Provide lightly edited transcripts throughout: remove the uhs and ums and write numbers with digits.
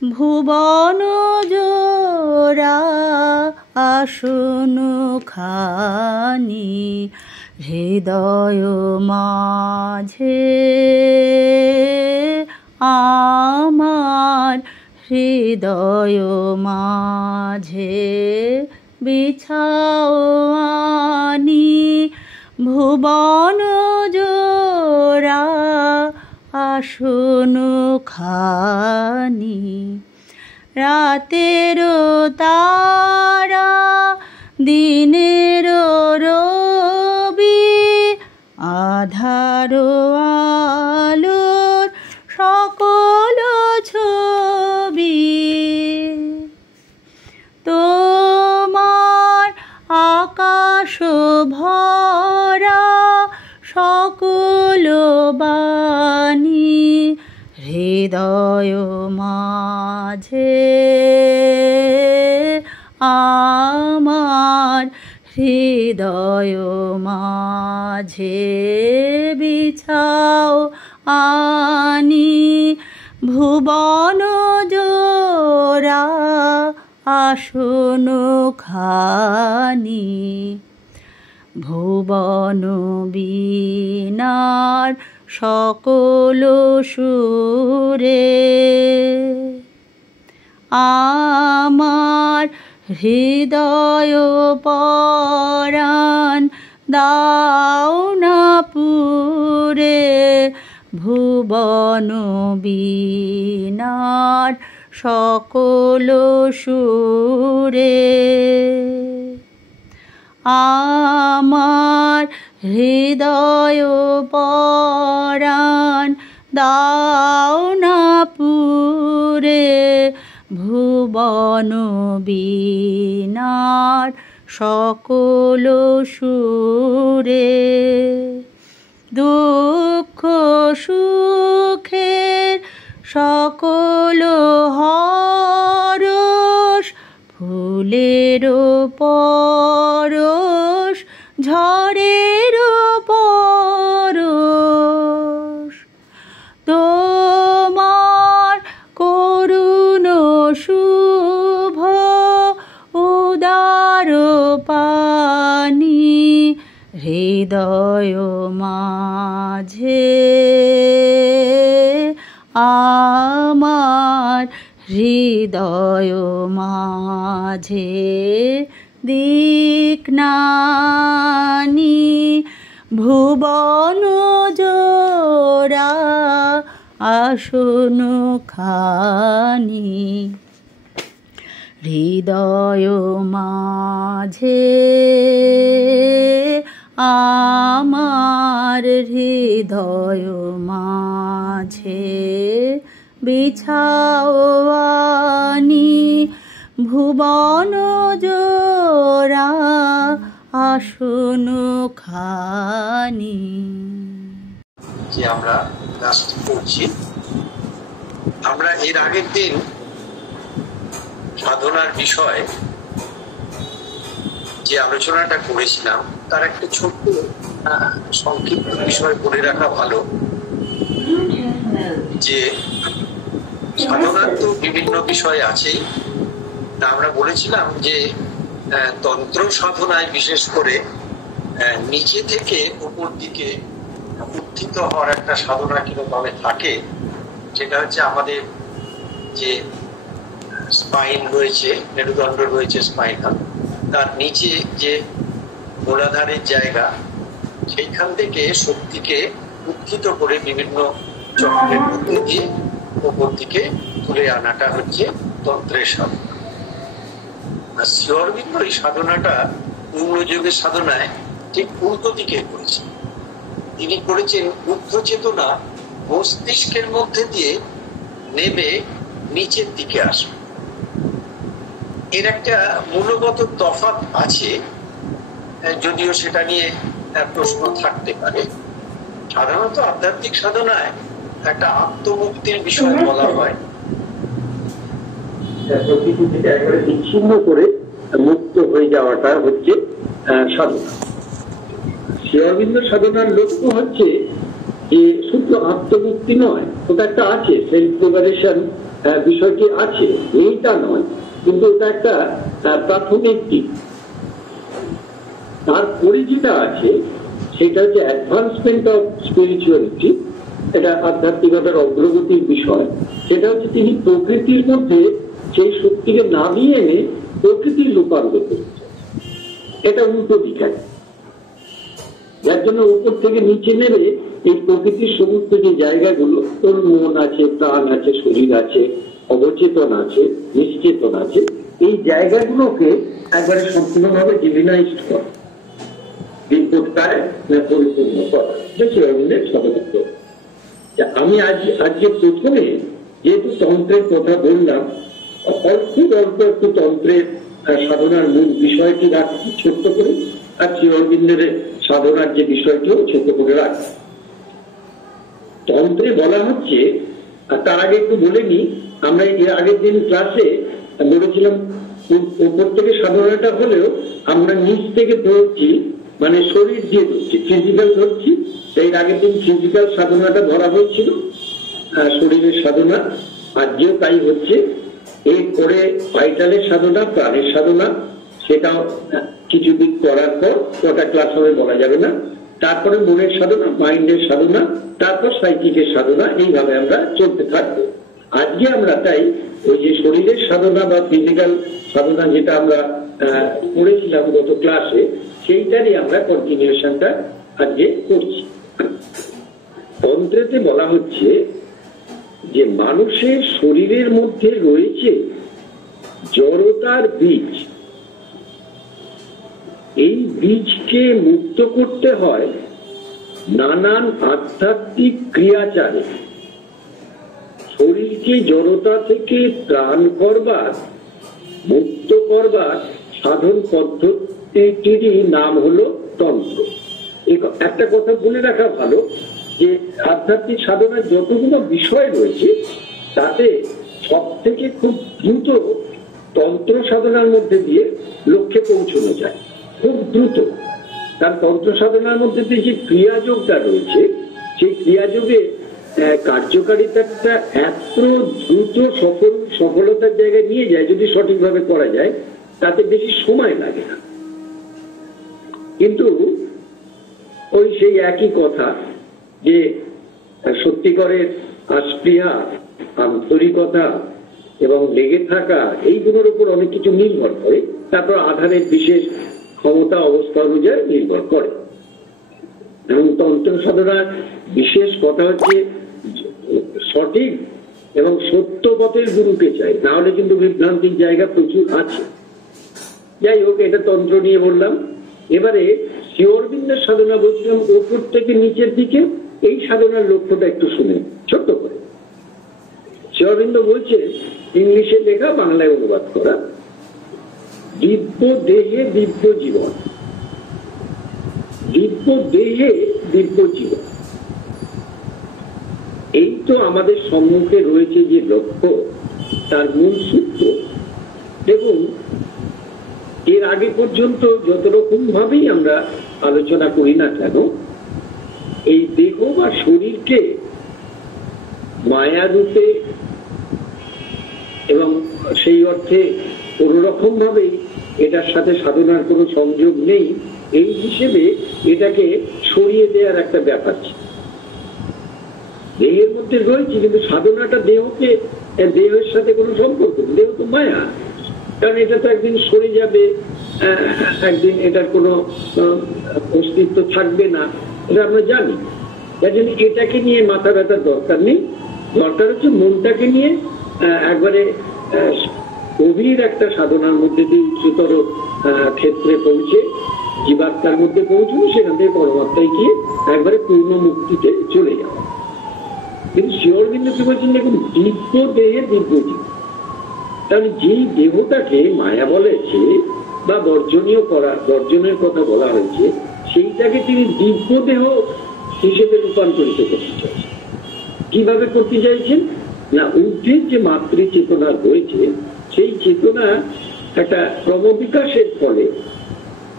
ভুবন জোড়া আসন খানি হৃদয় মাঝে আমার হৃদয় মাঝে বিছাও আনি ভুবন জোড়া আসন খানি রাতের তারা দিনের রবি আধার আলোর সকল ছবি তোমার আকাশ ভরা সকল বাণী হৃদয় মাঝে আমার হৃদয় মাঝে বিছাও আনি ভুবন জোড়া আসন খানি ভুবন বীণার সকল সুরে আমার হৃদয় পরাণ দাও না পুরে ভুবন বীণার সকল সুরে আমার হৃদয় পরাণ দাও না পুরে ভুবন বীণার সকল সুরে দুঃখ সুখের সকল হরষ ফুলের পরশ ঝড়ের পরশ তোমার করুণ শুভ উদার পানি হৃদয় মাঝে আমার হৃদয় মাঝে দিকনানি ভুবন জোড়া আসন খানি হৃদয় মাঝে আমার হৃদয় মাঝে বিছাও আনি ভুবন জোড়া আসন খানি। যে আমরা গাছটি করছি, আমরা এর আগের দিন সাধনার বিষয় যে আলোচনাটা করেছিলাম তার একটা ছোট্ট সংক্ষিপ্ত বিষয় বলে রাখা ভালো যে সাধনার তো বিভিন্ন বিষয় আছেই। আমরা বলেছিলাম যে তন্ত্র সাধনায় বিশেষ করে নিচে থেকে উপর দিকে উত্থিত হওয়ার একটা সাধনা কিভাবে থাকে, সেটা হচ্ছে আমাদের যে স্পাইন রয়েছে, মেরুদণ্ড রয়েছে স্পাইনাল, তার নিচে যে মূলাধারের জায়গা, সেইখান থেকে শক্তিকে উত্থিত করে বিভিন্ন চক্রের মধ্যে দিয়ে উপর দিকে তুলে আনাটা হচ্ছে তন্ত্রের সাধনা। আর শ্রী অরবিন্দ এই সাধনাটা পূর্ণযোগের সাধনায় ঠিক উল্টো দিকে করেছেন। তিনি করেছেন বুদ্ধ চেতনা মস্তিষ্কের মধ্যে দিয়ে নেমে নিচের দিকে আসবে। এর একটা মূলগত তফাৎ আছে, যদিও সেটা নিয়ে প্রশ্ন থাকতে পারে। সাধারণত আধ্যাত্মিক সাধনায় একটা আত্মমুক্তির বিষয় বলা হয়, প্রকৃতি থেকে একেবারে বিচ্ছিন্ন করে মুক্ত হয়ে যাওয়াটা হচ্ছে সাধনা। শ্রী অরবিন্দ সাধনার লক্ষ্য হচ্ছে যে শুধু আত্মমুক্তি নয়, ওটা একটা আছে সেলফ লিবারেশন, বিষয়টি আছে, নেই তা নয়, কিন্তু এটা একটা প্রাথমিক দিক। তারপরে যেটা আছে সেটা হচ্ছে অ্যাডভান্সমেন্ট অফ স্পিরিচুয়ালিটি, এটা আধ্যাত্মিকতার অগ্রগতির বিষয়। সেটা হচ্ছে তিনি প্রকৃতির মধ্যে সেই শক্তিকে নামিয়ে এনে প্রকৃতির রূপান্তর করতে, এটা উল্টো দিক আছে, যার জন্য উপর থেকে নিচে নেমে এই প্রকৃতির সমস্ত যে জায়গাগুলো, তোর মন আছে, প্রাণ আছে, শরীর আছে, অবচেতন আছে, নিশ্চেতন আছে, এই জায়গাগুলোকে একবারে সম্পূর্ণভাবে ডিভিনাইজড করা, পরিপূর্ণ করা, সদস্য। আমি আজকে প্রথমে যেহেতু তন্ত্রের কথা বললাম, অল্প অল্প একটু তন্ত্রের সাধনার মূল বিষয়টি রাখছি ছোট্ট করে, আর শ্রী অরবিন্দের সাধনার যে বিষয়টিও ছোট্ট করে রাখছি। তন্ত্রে বলা হচ্ছে, আর তার আগে একটু বলে নি, আমরা এর আগের দিন ক্লাসে বলেছিলাম উপর থেকে সাধনাটা হলেও আমরা নিচ থেকে ধরছি, মানে শরীর দিয়ে ধরছি, ফিজিক্যাল ধরছি। এর আগের দিন ফিজিক্যাল সাধনাটা ধরা হয়েছিল, শরীরের সাধনা, আজকেও তাই হচ্ছে। এরপরে ভাইটালের সাধনা, প্রাণের সাধনা, সেটাও কিছুদিন করার পর কটা ক্লাস হবে বলা যাবে না। তারপরে মনের সাধনা, মাইন্ডের সাধনা, তারপর সাইকিকের সাধনা, এইভাবে আমরা চলতে থাকবো। আজকে আমরা তাই ওই যে শরীরের সাধনা বা ফিজিক্যাল সাধনা যেটা আমরা পড়েছিলাম গত ক্লাসে, সেইটারই আমরা কন্টিনিউশনটা আজকে করছি। তন্ত্রেতে বলা হচ্ছে যে মানুষের শরীরের মধ্যে রয়েছে জড়তার বীজ, এই বীজকে মুক্ত করতে হয় নানান আধ্যাত্মিক ক্রিয়াচারে। শরীরকে জড়তা থেকে ত্রাণ করবার, মুক্ত করবার সাধন পদ্ধতিটিরই নাম হলো তন্ত্র। একটা কথা বলে রাখা ভালো যে আধ্যাত্মিক সাধনার যতগুলো বিষয় রয়েছে তাতে সব থেকে খুব দ্রুত তন্ত্র সাধনার মধ্যে দিয়ে লক্ষ্যে পৌঁছানো যায়, খুব দ্রুত। কারণ তন্ত্র সাধনার মধ্যে দিয়ে যে ক্রিয়াযোগটা রয়েছে, সেই ক্রিয়াযোগে কার্যকারিতাটা এত দ্রুত সফলতার জায়গায় নিয়ে যায় যদি সঠিকভাবে করা যায়, তাতে বেশি সময় লাগে না। কিন্তু ওই সেই একই কথা যে সত্যিকারের আস্পৃহা, আন্তরিকতা এবং লেগে থাকা, এইগুলোর উপর অনেক কিছু নির্ভর করে। তারপর আধারের বিশেষ ক্ষমতা অবস্থা অনুযায়ী নির্ভর করে। এবং তন্ত্র সাধনার বিশেষ কথা হচ্ছে সঠিক এবং সত্য পথের গুরুকে চাই, না হলে কিন্তু বিভ্রান্তির জায়গা প্রচুর আছে। যাই হোক, এটা তন্ত্র নিয়ে বললাম। এবারে শ্রী অরবিন্দের সাধনা বলছিলাম ওপর থেকে নিচের দিকে, এই সাধনার লক্ষ্যটা একটু শুনে ছোট্ট করে। শ্রী অরবিন্দ বলছে, ইংলিশে লেখা, বাংলায় অনুবাদ করা, দিব্য দেহে দিব্য জীবন, দিব্য দেহে দিব্য জীবন। এই তো আমাদের সম্মুখে রয়েছে যে লক্ষ্য, তার মূল সূত্র। দেখুন, এর আগে পর্যন্ত যত রকম ভাবেই আমরা আলোচনা করি না কেন, এই দেহ বা শরীরকে মায়া রূপে এবং সেই অর্থে কোন রকম ভাবেই এটার সাথে সাধনার কোনো সংযোগ নেই, এই হিসেবে এটাকে সরিয়ে দেওয়ার একটা ব্যাপার ছিল। দেহের মধ্যে রয়েছে, কিন্তু সাধনাটা দেহকে, দেহের সাথে কোনো সম্পর্ক নেই, দেহ তো মায়া। কারণ এটা তো একদিন সরে যাবে, একদিন এটার কোনো অস্তিত্ব থাকবে না, এটা আমরা জানি। তাই জন্য এটাকে নিয়ে মাথা ব্যথার দরকার নেই। দরকার হচ্ছে মনটাকে নিয়ে একবারে গভীর একটা সাধনার মধ্যে দিয়ে উচ্চতর ক্ষেত্রে পৌঁছে, জীবাত্মার মধ্যে পৌঁছবে, সেখান থেকে পরমাত্মায় গিয়ে একবারে পূর্ণ মুক্তিতে চলে যাবে। কিন্তু শ্রী অরবিন্দ কি বলছেন, দেখুন, দিব্য দেহে দিব্য জীব। কারণ যেই দেহটাকে মায়া বলেছে বা বর্জনের কথা বলা হয়েছে, সেইটাকে তিনি দিব্য দেহ হিসেবে রূপান্তরিত করতে চাইছেন। কিভাবে করতে চাইছেন না, ঊর্ধ্বের যে মাতৃ চেতনা রয়েছে, সেই চেতনা একটা ক্রমবিকাশের ফলে,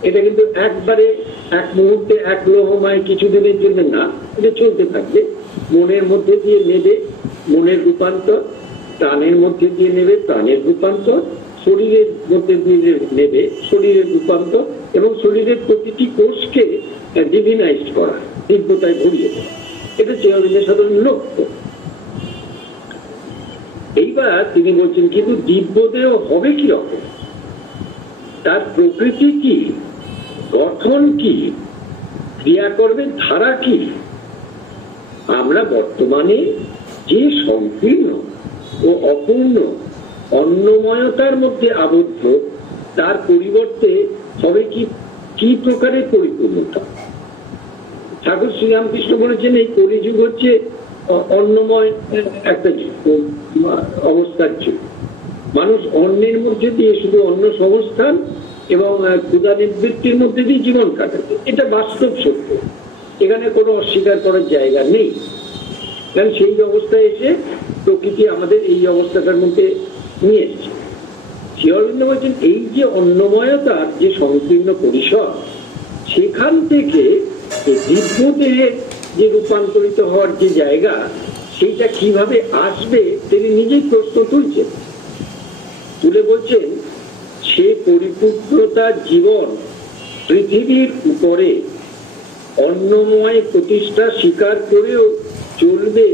এটা কিন্তু একবারে এক মুহূর্তে এক লোহমায় কিছুদিনের জন্য না, এটা চলতে থাকবে। মনের মধ্যে দিয়ে নেবে, মনের রূপান্তর, প্রাণের মধ্যে দিয়ে নেবে প্রাণের রূপান্তর, শরীরের মধ্যে দিয়ে নেবে শরীরের রূপান্তর, এবং শরীরের প্রতিটি কোষকে ডিভিনাইজ করা, দিব্যতায় ভরিয়ে দেওয়া। এটা শ্রী অরবিন্দের সাধারণ লক্ষ্য। এইবার তিনি বলছেন কিন্তু দিব্যদেহ হবে কি রকম, তার প্রকৃতি কি, গঠন কি, ক্রিয়াকর্মের ধারা কি। আমরা বর্তমানে যে সংকীর্ণ ও অপূর্ণ অন্নময়তার মধ্যে আবদ্ধ, তার পরিবর্তে হবে কি কি প্রকারের পরিপূর্ণতা। ঠাকুর শ্রীরামকৃষ্ণ বলেছেন এই কলিযুগ হচ্ছে অন্নময় একটা অবস্থার যুগ। মানুষ অন্নের মধ্যে দিয়ে শুধু অন্ন সংস্থান এবং ক্ষুধা নিবৃত্তির মধ্যে দিয়ে জীবন কাটাচ্ছে, এটা বাস্তব সত্য, এখানে কোনো অস্বীকার করার জায়গা নেই। কারণ সেই অবস্থায় এসে প্রকৃতি আমাদের এই অবস্থাটার মধ্যে নিয়ে এসছে। শ্রী অরবিন্দ বলছেন এই যে অন্নময়তার যে সংকীর্ণ পরিসর, সেখান থেকে দিব্যদেহে যে রূপান্তরিত হওয়ার যে জায়গা, সেইটা কিভাবে আসবে তিনি নিজেই প্রশ্ন তুলছেন। তুলে বলছেন সে পরিপূর্ণতার জীবন পৃথিবীর উপরে অন্নময় প্রতিষ্ঠা স্বীকার করেও চলবে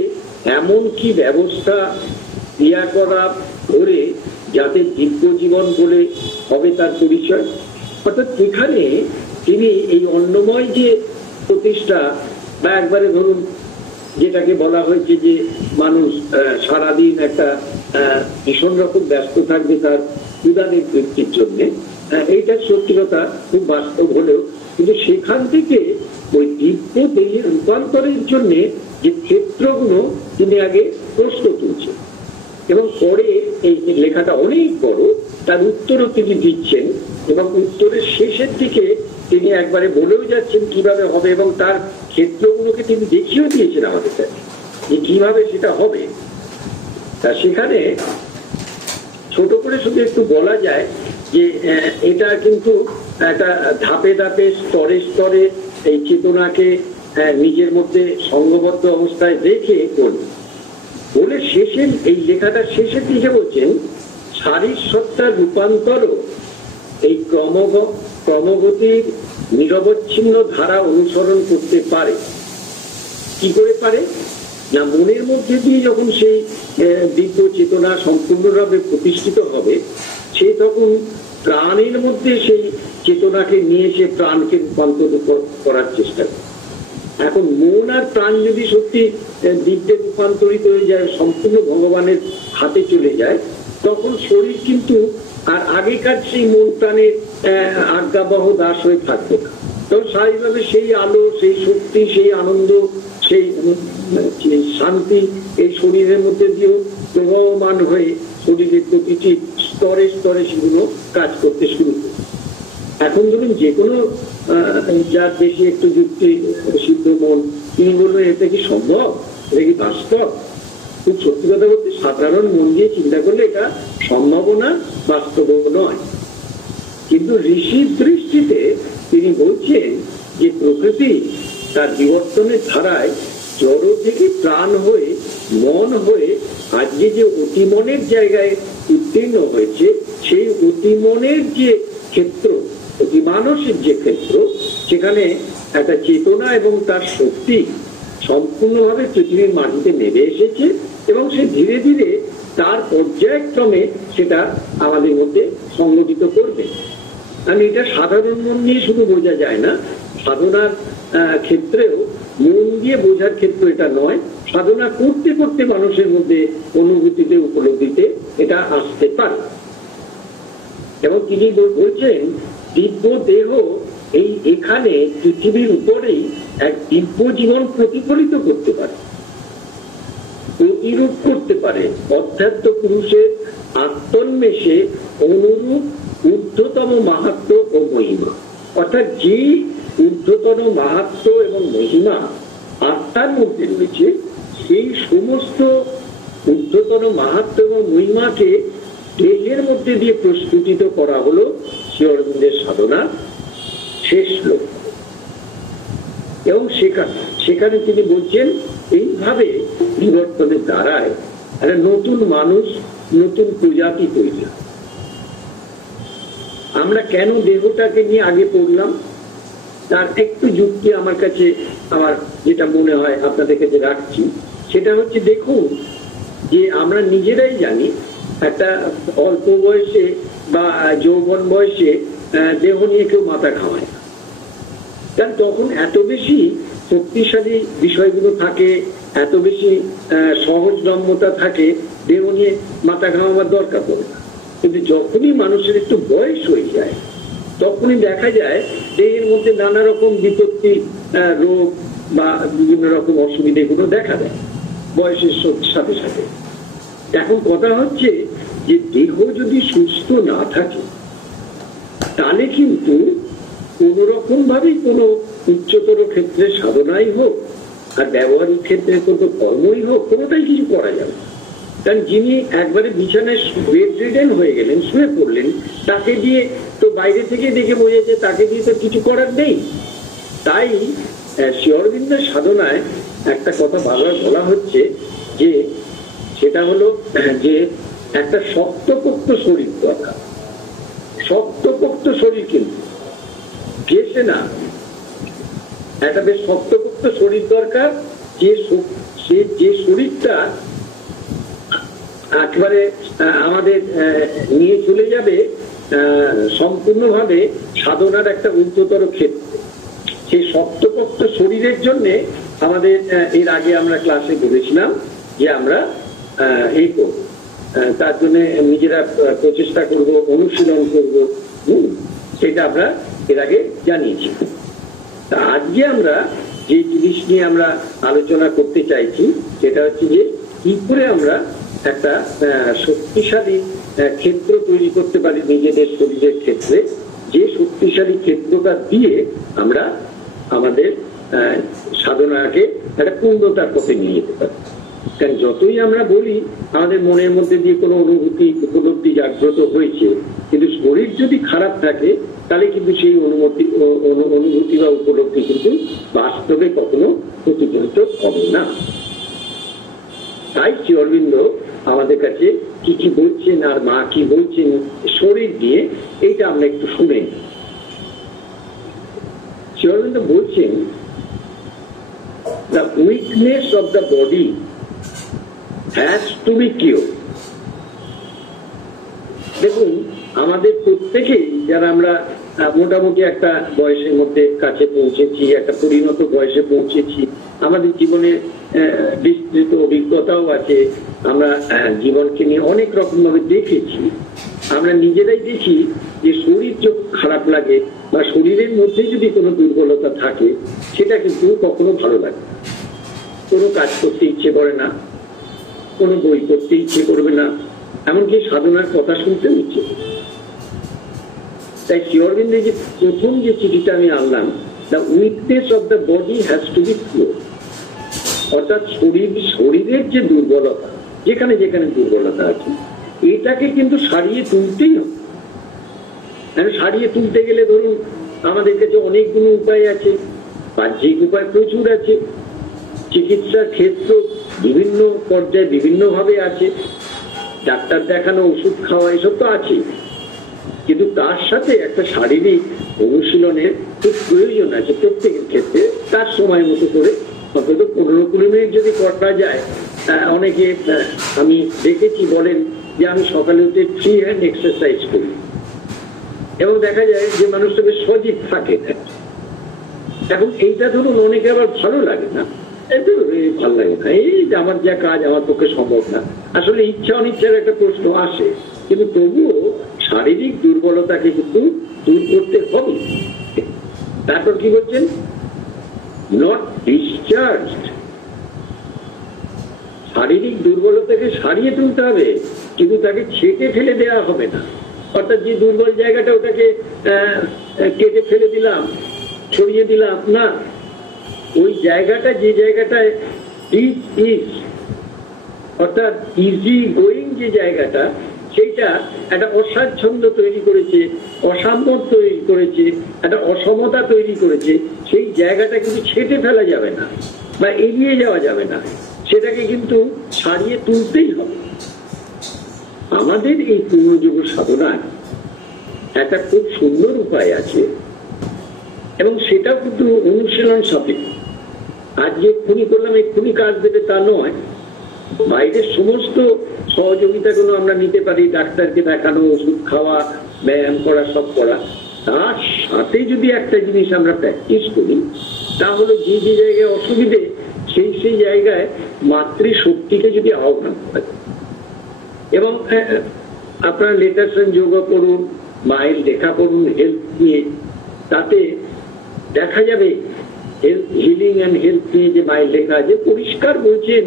এমন কি ব্যবস্থা ক্রিয়া করা করে যাতে দিব্য জীবন বলে হবে তার পরিচয়। অর্থাৎ এখানে তিনি এই অন্নময় যে প্রতিষ্ঠা, বা একবারে ধরুন যেটাকে বলা হয়েছে যে মানুষ সারাদিন একটা ভীষণ রকম ব্যস্ত থাকবে তার ক্ষুধা নিবৃত্তির জন্য, এইটা সত্যি কথা, খুব বাস্তব হলেও কিন্তু সেখান থেকে ওই দিব্য দেহের রূপান্তরের জন্য যে ক্ষেত্রগুলো তিনি আগে প্রশ্ন তুলছেন, এবং পরে এই লেখাটা অনেক বড়, তার উত্তরও তিনি দিচ্ছেন, এবং উত্তরের শেষের দিকে তিনি একবারে বলেও যাচ্ছেন কিভাবে হবে, এবং তার ক্ষেত্রগুলোকে তিনি দেখিয়েও দিয়েছেন আমাদের কাছে যে কিভাবে সেটা হবে। তা সেখানে ছোট করে শুধু একটু বলা যায় যে এটা কিন্তু একটা ধাপে ধাপে স্তরে স্তরে এই চেতনাকে নিজের মধ্যে সংঘবদ্ধ অবস্থায় রেখে বলে শেষে এই লেখাটার শেষের দিকে বলছেন শারীর সত্তার রূপান্তর এই ক্রমগতির নিরবচ্ছিন্ন ধারা অনুসরণ করতে পারে। কি করে পারে না, মনের মধ্যে দিয়ে যখন সেই দিব্য চেতনা সম্পূর্ণভাবে প্রতিষ্ঠিত হবে, সে তখন প্রাণের মধ্যে সেই চেতনাকে নিয়ে সে প্রাণকে রূপান্তর করার চেষ্টা করে। এখন মন আর প্রাণ যদি সত্যি দিব্যে রূপান্তরিত হয়ে যায়, সম্পূর্ণ ভগবানের হাতে চলে যায়, তখন শরীর কিন্তু আর আগেকার সেই মন প্রাণের আজ্ঞাবহ দাস হয়ে থাকবে না। তখন স্বাভাবিকভাবে সেই আলো, সেই শক্তি, সেই আনন্দ, সেই শান্তি এই শরীরের মধ্যে দিয়েও প্রবাহমান হয়ে শরীরের প্রতিটি স্তরে স্তরে সেগুলো কাজ করতে শুরু করে। এখন ধরুন যে কোনো যার বেশি একটু যুক্তি সিদ্ধ মন, তিনি বলবেন এটা কি সম্ভব, এটা কি বাস্তব? খুব সত্যি কথা বলতে সাধারণ মন দিয়ে চিন্তা করলে এটা সম্ভব না, বাস্তব নয়। কিন্তু ঋষির দৃষ্টিতে তিনি বলছেন যে প্রকৃতি তার বিবর্তনের ধারায় জড় থেকে প্রাণ হয়ে মন হয়ে আজকে যে অতিমনের জায়গায় উত্তীর্ণ হয়েছে, সেই অতিমনের যে ক্ষেত্র, অতি মানসিক যে ক্ষেত্র, সেখানে একটা চেতনা এবং তার শক্তি সম্পূর্ণভাবে পৃথিবীর মাটিতে নেমে এসেছে, এবং সে ধীরে ধীরে তার পর্যায়ক্রমে সেটা আমাদের মধ্যে সংগঠিত করবে। আমি এটা সাধারণ মন নিয়ে শুধু বোঝা যায় না, সাধনার ক্ষেত্রেও মন দিয়ে বোঝার ক্ষেত্র এটা নয়, সাধনা করতে করতে মানুষের মধ্যে অনুভূতিতে উপলব্ধিতে এটা আসতে পারে। এবং তিনি বলছেন দিব্য দেহ এই এখানে পৃথিবীর উপরেই এক দিব্য জীবন প্রতিফলিত করতে পারে, প্রতিরূপ করতে পারে অধ্যাত্ম পুরুষের আত্মন্বেষে অনুরূপ ঊর্ধ্বতম মাহাত্ম্য ও মহিমা। অর্থাৎ যে ঊর্ধ্বতন মাহাত্ম্য এবং মহিমা আত্মার মধ্যে রয়েছে, সেই সমস্ত ঊর্ধ্বতন মাহাত্ম্য এবং মহিমাকে দেহের মধ্যে দিয়ে প্রস্ফুটিত করা হলো শ্রী অরবিন্দের সাধনার শেষ লক্ষ্য। এবং সেখানে তিনি বলছেন এইভাবে বিবর্তনের দ্বারায় একটা নতুন মানুষ, নতুন প্রজাতি তৈরি। আমরা কেন দেহটাকে নিয়ে আগে পড়লাম তার একটু যুক্তি আমার কাছে, আমার যেটা মনে হয় আপনাদের কাছে রাখছি, সেটা হচ্ছে দেখুন যে আমরা নিজেরাই জানি একটা অল্প বয়সে বা যৌবন বয়সে দেহ নিয়ে কেউ মাথা ঘামায় না, কারণ তখন এত বেশি শক্তিশালী বিষয়গুলো থাকে, এত বেশি সহজলম্বতা থাকে, দেহ নিয়ে মাথা ঘামাবার দরকার পড়ে না। কিন্তু যখনই মানুষের একটু বয়স হয়ে যায় তখনই দেখা যায় দেহের মধ্যে নানা রকম বিপত্তি, রোগ বা বিভিন্ন রকম অসুবিধাগুলো দেখা দেয় বয়সের সাথে সাথে। এখন কথা হচ্ছে যে দেহ যদি সুস্থ না থাকে তাহলে কিন্তু কোন রকম ভাবেই কোনো উচ্চতর ক্ষেত্রে সাধনাই হোক আর ব্যবহারিক ক্ষেত্রে কোনো কর্মই হোক, কোনোটাই কিছু করা যাবে। কারণ যিনি একবারে বিছানায় বেড রিডেন হয়ে গেলেন, শুয়ে পড়লেন, তাকে দিয়ে তো বাইরে থেকে দেখে বোঝা যায় তাকে দিয়ে তো কিছু করার নেই। তাই শ্রী অরবিন্দের সাধনায় একটা কথা বারবার বলা হচ্ছে যে সেটা হলো যে একটা শক্তপোক্ত শরীর দরকার। শক্তপোক্ত শরীর কিন্তু গেছে না, একটা বেশ শক্তপোক্ত শরীর দরকার, যে শরীরটা একেবারে আমাদের নিয়ে চলে যাবে সম্পূর্ণভাবে সাধনার একটা উচ্চতর ক্ষেত্রে। সেই শক্তপোক্ত শরীরের জন্য আমাদের এর আগে আমরা ক্লাসে বলেছিলাম যে আমরা এই করব, তার জন্য নিজেরা প্রচেষ্টা করব, অনুশীলন করব, সেটা আমরা এর আগে জানিয়েছি। তা আজকে আমরা যে জিনিস নিয়ে আমরা আলোচনা করতে চাইছি সেটা হচ্ছে যে কি করে আমরা একটা শক্তিশালী ক্ষেত্র তৈরি করতে পারি নিজেদের শরীরের ক্ষেত্রে, যে শক্তিশালী ক্ষেত্রটা দিয়ে আমরা আমাদের সাধনাকে একটা পূর্ণতার পথে নিয়ে যেতে পারি। কারণ যতই আমরা বলি আমাদের মনের মধ্যে দিয়ে কোনো অনুভূতি উপলব্ধি জাগ্রত হয়েছে, কিন্তু শরীর যদি খারাপ থাকে তাহলে কিন্তু সেই অনুভূতি বা উপলব্ধি কিন্তু বাস্তবে কখনো প্রতিফলিত হবে না। তাই শ্রী অরবিন্দ আমাদের কাছে কি কি বলছেন আর মা কি বলছেন শরীর দিয়ে, এইটা আমরা একটু শুনে। শ্রী অরবিন্দ বলছেন, the weakness of the body has to be cured. দেখুন আমাদের প্রত্যেকেই যারা আমরা মোটামুটি একটা বয়সের মধ্যে কাছে পৌঁছেছি, একটা পরিণত বয়সে পৌঁছেছি, আমাদের জীবনে বিস্তৃত অভিজ্ঞতাও আছে, আমরা জীবনকে নিয়ে অনেক রকম ভাবে দেখেছি। আমরা নিজেরাই দেখি যে শরীর যখন খারাপ লাগে বা শরীরের মধ্যে যদি কোনো দুর্বলতা থাকে সেটা কিন্তু কখনো ভালো লাগে না। কোনো কাজ করতে ইচ্ছে করে না, কোনো বই পড়তে ইচ্ছে করবে না, এমনকি সাধনার কথা শুনতে ইচ্ছে। তাই শ্রী অরবিন্দের যে প্রথম যে চিঠিটা আমি আনলাম, the weakness of the body has to be cure, অর্থাৎ শরীরের যে দুর্বলতা, যেখানে যেখানে দুর্বলতা আছে এটাকে কিন্তু সারিয়ে তুলতেই হবে। সারিয়ে তুলতে গেলে ধরুন আমাদের কাছে অনেকগুলো উপায় আছে, বাহ্যিক উপায় প্রচুর আছে, চিকিৎসার ক্ষেত্র বিভিন্ন পর্যায়ে বিভিন্ন ভাবে আছে, ডাক্তার দেখানো, ওষুধ খাওয়া, এসব তো আছে। কিন্তু তার সাথে একটা শারীরিক অনুশীলনের খুব প্রয়োজন আছে প্রত্যেকের ক্ষেত্রে। তার সময় মতো করে অন্তত 15-20 মিনিট যদি করা যায়। অনেকে আমি দেখেছি বলেন যে আমি সকালে উঠে ফ্রি হ্যান্ড এক্সারসাইজ করি, এবং দেখা যায় যে মানুষটা বেশ সজীব থাকে। এখন এইটা ধরুন অনেকে আবার ভালো লাগে না, ভালো লাগে না, এই যে আমার যা কাজ আমার পক্ষে সম্ভব না। আসলে ইচ্ছা অনিচ্ছার একটা প্রশ্ন আসে, কিন্তু তবুও শারীরিক দুর্বলতাকে কিন্তু দূর করতে হবে। তারপর কি বলছেন, নট ডিসচার্জড, শারীরিক দুর্বলতাকে সারিয়ে তুলতে হবে, কিন্তু তাকে ছেটে ফেলে দেওয়া হবে না। অর্থাৎ যে দুর্বল জায়গাটা ওটাকে কেটে ফেলে দিলাম, ছড়িয়ে দিলাম না, ওই জায়গাটা যে জায়গাটায় অর্থাৎ ইজি গোয়িং যে জায়গাটা, সেইটা একটা অস্বাচ্ছন্দ্য তৈরি করেছে, অসাম্য তৈরি করেছে, একটা অসমতা তৈরি করেছে, সেই জায়গাটা কিন্তু ছেটে ফেলা যাবে না বা এড়িয়ে যাওয়া যাবে না। সেটাকে কিন্তু ছাড়িয়ে তুলতেই হবে। আমাদের এই পূর্ণযোগ সাধনায় একটা খুব সুন্দর উপায় আছে, এবং সেটা কিন্তু অনুশীলন সাপেক্ষ। আজকে এক্ষুনি করলাম এক্ষুনি কাজ দেবে তা নয়। বাইরের সমস্ত সহযোগিতাগুলো আমরা নিতে পারি, ডাক্তারকে দেখানো, ওষুধ খাওয়া, ব্যায়াম করা, সব করা। তার সাথে যদি একটা জিনিস আমরা প্র্যাকটিস করি, তা হলো যে যে জায়গায় অসুবিধে সেই সেই জায়গায় মাতৃশক্তিকে যদি আহ্বান করা যায়। এবং আপনারা লেটার যোগা করুন, মায়ের লেখা করুন হেলথ নিয়ে, তাতে দেখা যাবে হিলিং অ্যান্ড হেলথ নিয়ে যে মায়ের লেখা আছে, পরিষ্কার বলছেন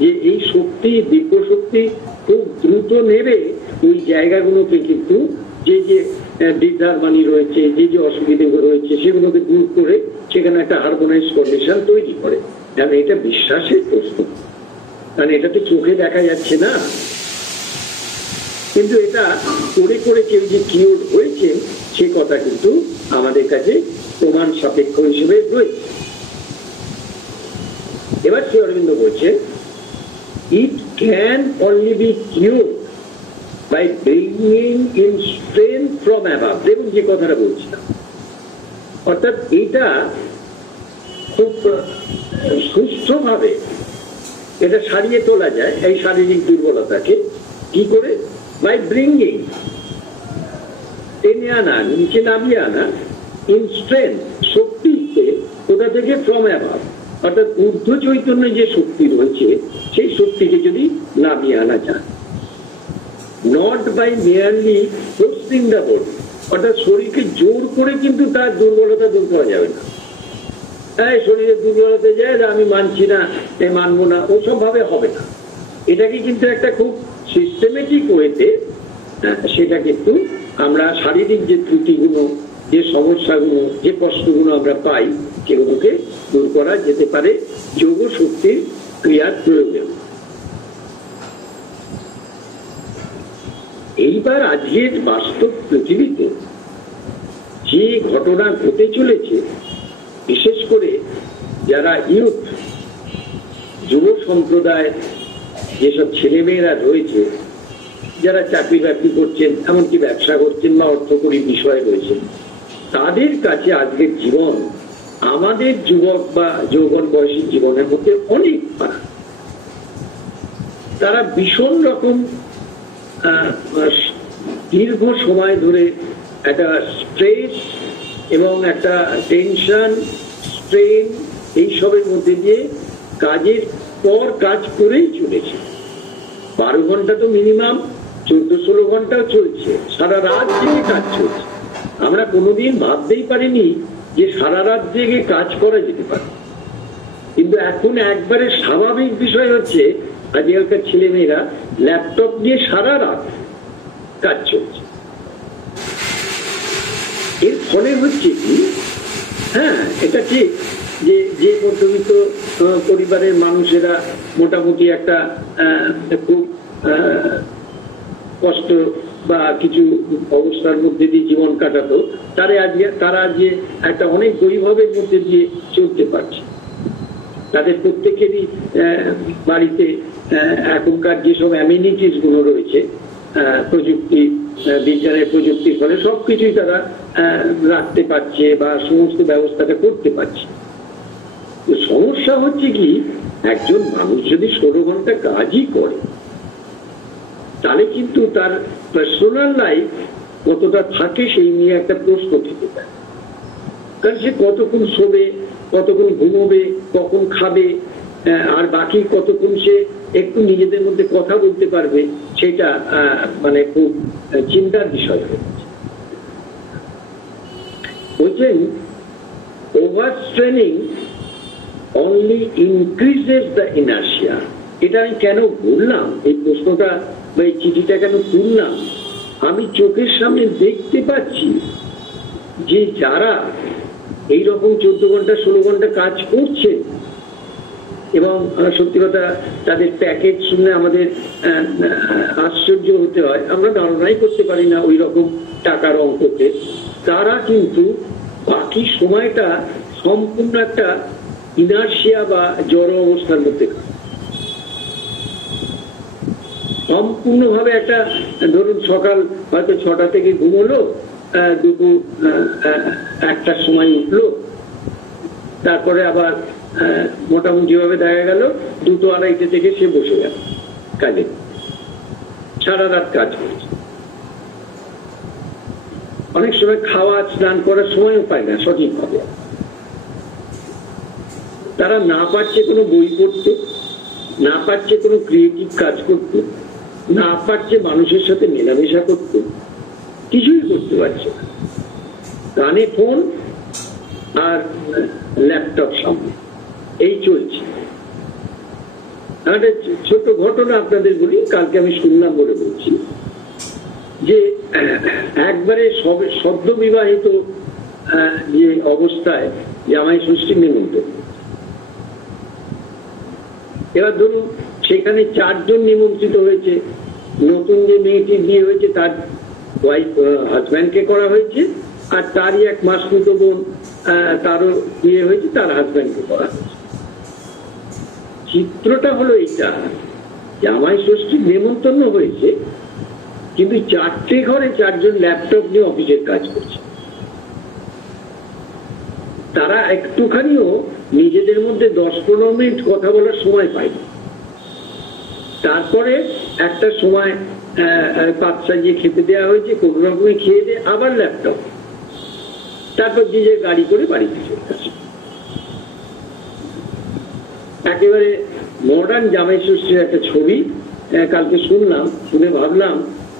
যে এই শক্তি, দিব্য শক্তি খুব দ্রুত নেবে ওই জায়গাগুলোকে, কিন্তু যে যে ডিসহারমনি রয়েছে, যে যে অসুবিধাগুলো রয়েছে সেগুলোকে দূর করে সেখানে একটা হারমোনাইজ কন্ডিশন তৈরি করে। কারণ এটা বিশ্বাসের প্রশ্ন, কারণ এটা তো চোখে দেখা যাচ্ছে না, কিন্তু এটা করে করে কেউ যে কিওর হয়েছে সে কথা কিন্তু আমাদের কাছে প্রমাণ সাপেক্ষ হিসেবে রয়েছে। এবার শ্রী অরবিন্দ বলছেন, it can only be cured by bringing in strength from above। দেখুন যে কথাটা বলছিলাম, অর্থাৎ এইটা খুব সুস্থভাবে এটা সারিয়ে তোলা যায়, এই শারীরিক দুর্বলতাকে কি করে? বাই ব্রিঙ্গিং, টেনে আনা, নিচে নামিয়ে আনা, ইন স্ট্রেংথ, শক্তিতে, কোথা থেকে? ফ্রম অ্যাবাভ, অর্থাৎ ঊর্ধ্ব চৈতন্য যে শক্তি রয়েছে সেই শক্তিকে যদি নামিয়ে আনা যায়। Not by merely forcing the body, অর্থাৎ শরীরকে জোর করে কিন্তু তার দুর্বলতা দূর করা যাবে না। শরীরের দুর্বলতা যায়, আমি মানছি না, মানবো না, ওসব ভাবে হবে না। এটাকে কিন্তু একটা খুব সিস্টেমেটিক ওয়েতে সেটা কিন্তু আমরা শারীরিক যে ত্রুটিগুলো, যে সমস্যাগুলো, যে কষ্টগুলো আমরা পাই, সেগুলোকে দূর করা যেতে পারে যোগ শক্তির ক্রিয়ার প্রয়োগে। এইবার আজকের বাস্তব পৃথিবীতে যে ঘটনা ঘটে চলেছে, বিশেষ করে যারা ইউথ, যুব সম্প্রদায়, যেসব ছেলেমেয়েরা রয়েছে, যারা চাকরি বাকরি করছেন, এমনকি ব্যবসা করছেন বা অর্থকরী বিষয় রয়েছে, তাদের কাছে আজকের জীবন আমাদের যুবক বা যৌবন বয়সী জীবনের মধ্যে অনেক ফারাক। তারা ভীষণ রকম দীর্ঘ সময় ধরে একটা স্ট্রেস এবং একটা টেনশন, স্ট্রেন, এইসবের মধ্যে দিয়ে কাজের পর কাজ করেই চলেছে। 12 ঘন্টা তো মিনিমাম, 14-16 ঘন্টাও চলছে, সারা রাত জেগে কাজ চলছে। আমরা কোনোদিন ভাবতেই পারিনি যে সারা রাত জেগে কাজ করা যেতে পারে, কিন্তু এখন একবারে স্বাভাবিক বিষয় হচ্ছে আজকালকার ছেলেমেয়েরা ল্যাপটপ নিয়ে সারা রাত কাজ চলছে। এর ফলে হচ্ছে কি, হ্যাঁ এটা ঠিক যে যে মধ্যবিত্ত পরিবারের মানুষেরা মোটামুটি একটা খুব কষ্ট বা কিছু অবস্থার মধ্যে দিয়ে জীবন কাটাতো, তারা আজকে একটা অনেক বৈভবের মধ্যে দিয়ে চলতে পারছে। তাদের প্রত্যেকেরই বাড়িতে এখনকার যেসব অ্যামিনিটিস গুলো রয়েছে, প্রযুক্তি, বিজ্ঞানের প্রযুক্তির ফলে সবকিছুই তারা রাখতে পারছে বা সমস্ত ব্যবস্থাটা করতে পারছে। সমস্যা হচ্ছে কি, একজন মানুষ যদি 16 ঘন্টা কাজই করে, তাহলে কিন্তু তার পার্সোনাল লাইফ কতটা থাকে সেই নিয়ে একটা প্রশ্ন থেকে যায়। কারণ সে কতক্ষণ শোবে, কতক্ষণ ঘুমোবে, কখন খাবে, আর বাকি কতক্ষণ সে একটু নিজেদের মধ্যে কথা বলতে পারবে, সেটা মানে খুব চিন্তার বিষয় হয়েছে। বলছেন, over স্ট্রেনিং only increases the inertia. এটা আমি কেন বললাম, এই প্রশ্নটা বা এই চিঠিটা কেন তুললাম? আমি চোখের সামনে দেখতে পাচ্ছি যে যারা এইরকম 14 ঘন্টা 16 ঘন্টা কাজ করছে, এবং সত্যি কথা তাদের প্যাকেজ শুনে আমাদের আশ্চর্য হতে হয়, আমরা ধারণাই করতে পারি না ওই রকম টাকার অঙ্কতে। তারা কিন্তু বাকি সময়টা সম্পূর্ণ একটা ইনার্শিয়া বা জড় অবস্থার মধ্যে। সম্পূর্ণভাবে একটা, ধরুন সকাল হয়তো 6টা থেকে ঘুমোলো, দুপুর 1টার সময় উঠলো, তারপরে আবার মোটামুটি ভাবে দেখা গেল 2টো 2:30 থেকে সে বসে গেল কাজে, সারা রাত কাজ করছে। অনেক সময় খাওয়া স্নান করার সময়ও পায় না সঠিকভাবে। তারা না পারছে কোনো বই পড়তে, না পারছে কোনো ক্রিয়েটিভ কাজ করতে, না পারছে মানুষের সাথে মেলামেশা করতে, কিছুই করতে পারছে না। কানে ফোন আর ল্যাপটপ সামনে, এই চলছে। একটা ছোট ঘটনা আপনাদের বলি, কালকে আমি শুনলাম বলে বলছি, যে একবারে সদ্য বিবাহিত যে অবস্থায় জামাই ষষ্ঠী নিমন্ত্রণ, এবার ধরুন সেখানে 4 জন নিমন্ত্রিত হয়েছে। নতুন যে মেয়েটি বিয়ে হয়েছে তার হাজব্যান্ডকে করা হয়েছে, আর তারই এক মাসতুতো বোন, তারও বিয়ে হয়েছে, তার হাজব্যান্ডকে করা হয়েছে। চিত্রটা হলো এইটা, জামাই ষষ্ঠীর নেমন্তন্ন হয়েছে, কিন্তু 4টে ঘরে 4 জন ল্যাপটপ নিয়ে অফিসের কাজ করছে। তারা একটুখানিও নিজেদের মধ্যে 10-15 মিনিট কথা বলার সময় পায়নি। তারপরে একটা সময় পাত সাজিয়ে খেতে দেওয়া হয়েছে, কোন রকমে খেয়ে দিয়ে আবার ল্যাপটপ, তারপর নিজে গাড়ি করে বাড়িতে চলে আসে। একেবারে মডার্ন জামাই ষষ্ঠীর একটা ছবি কালকে শুনলাম, শুনে ভাবলাম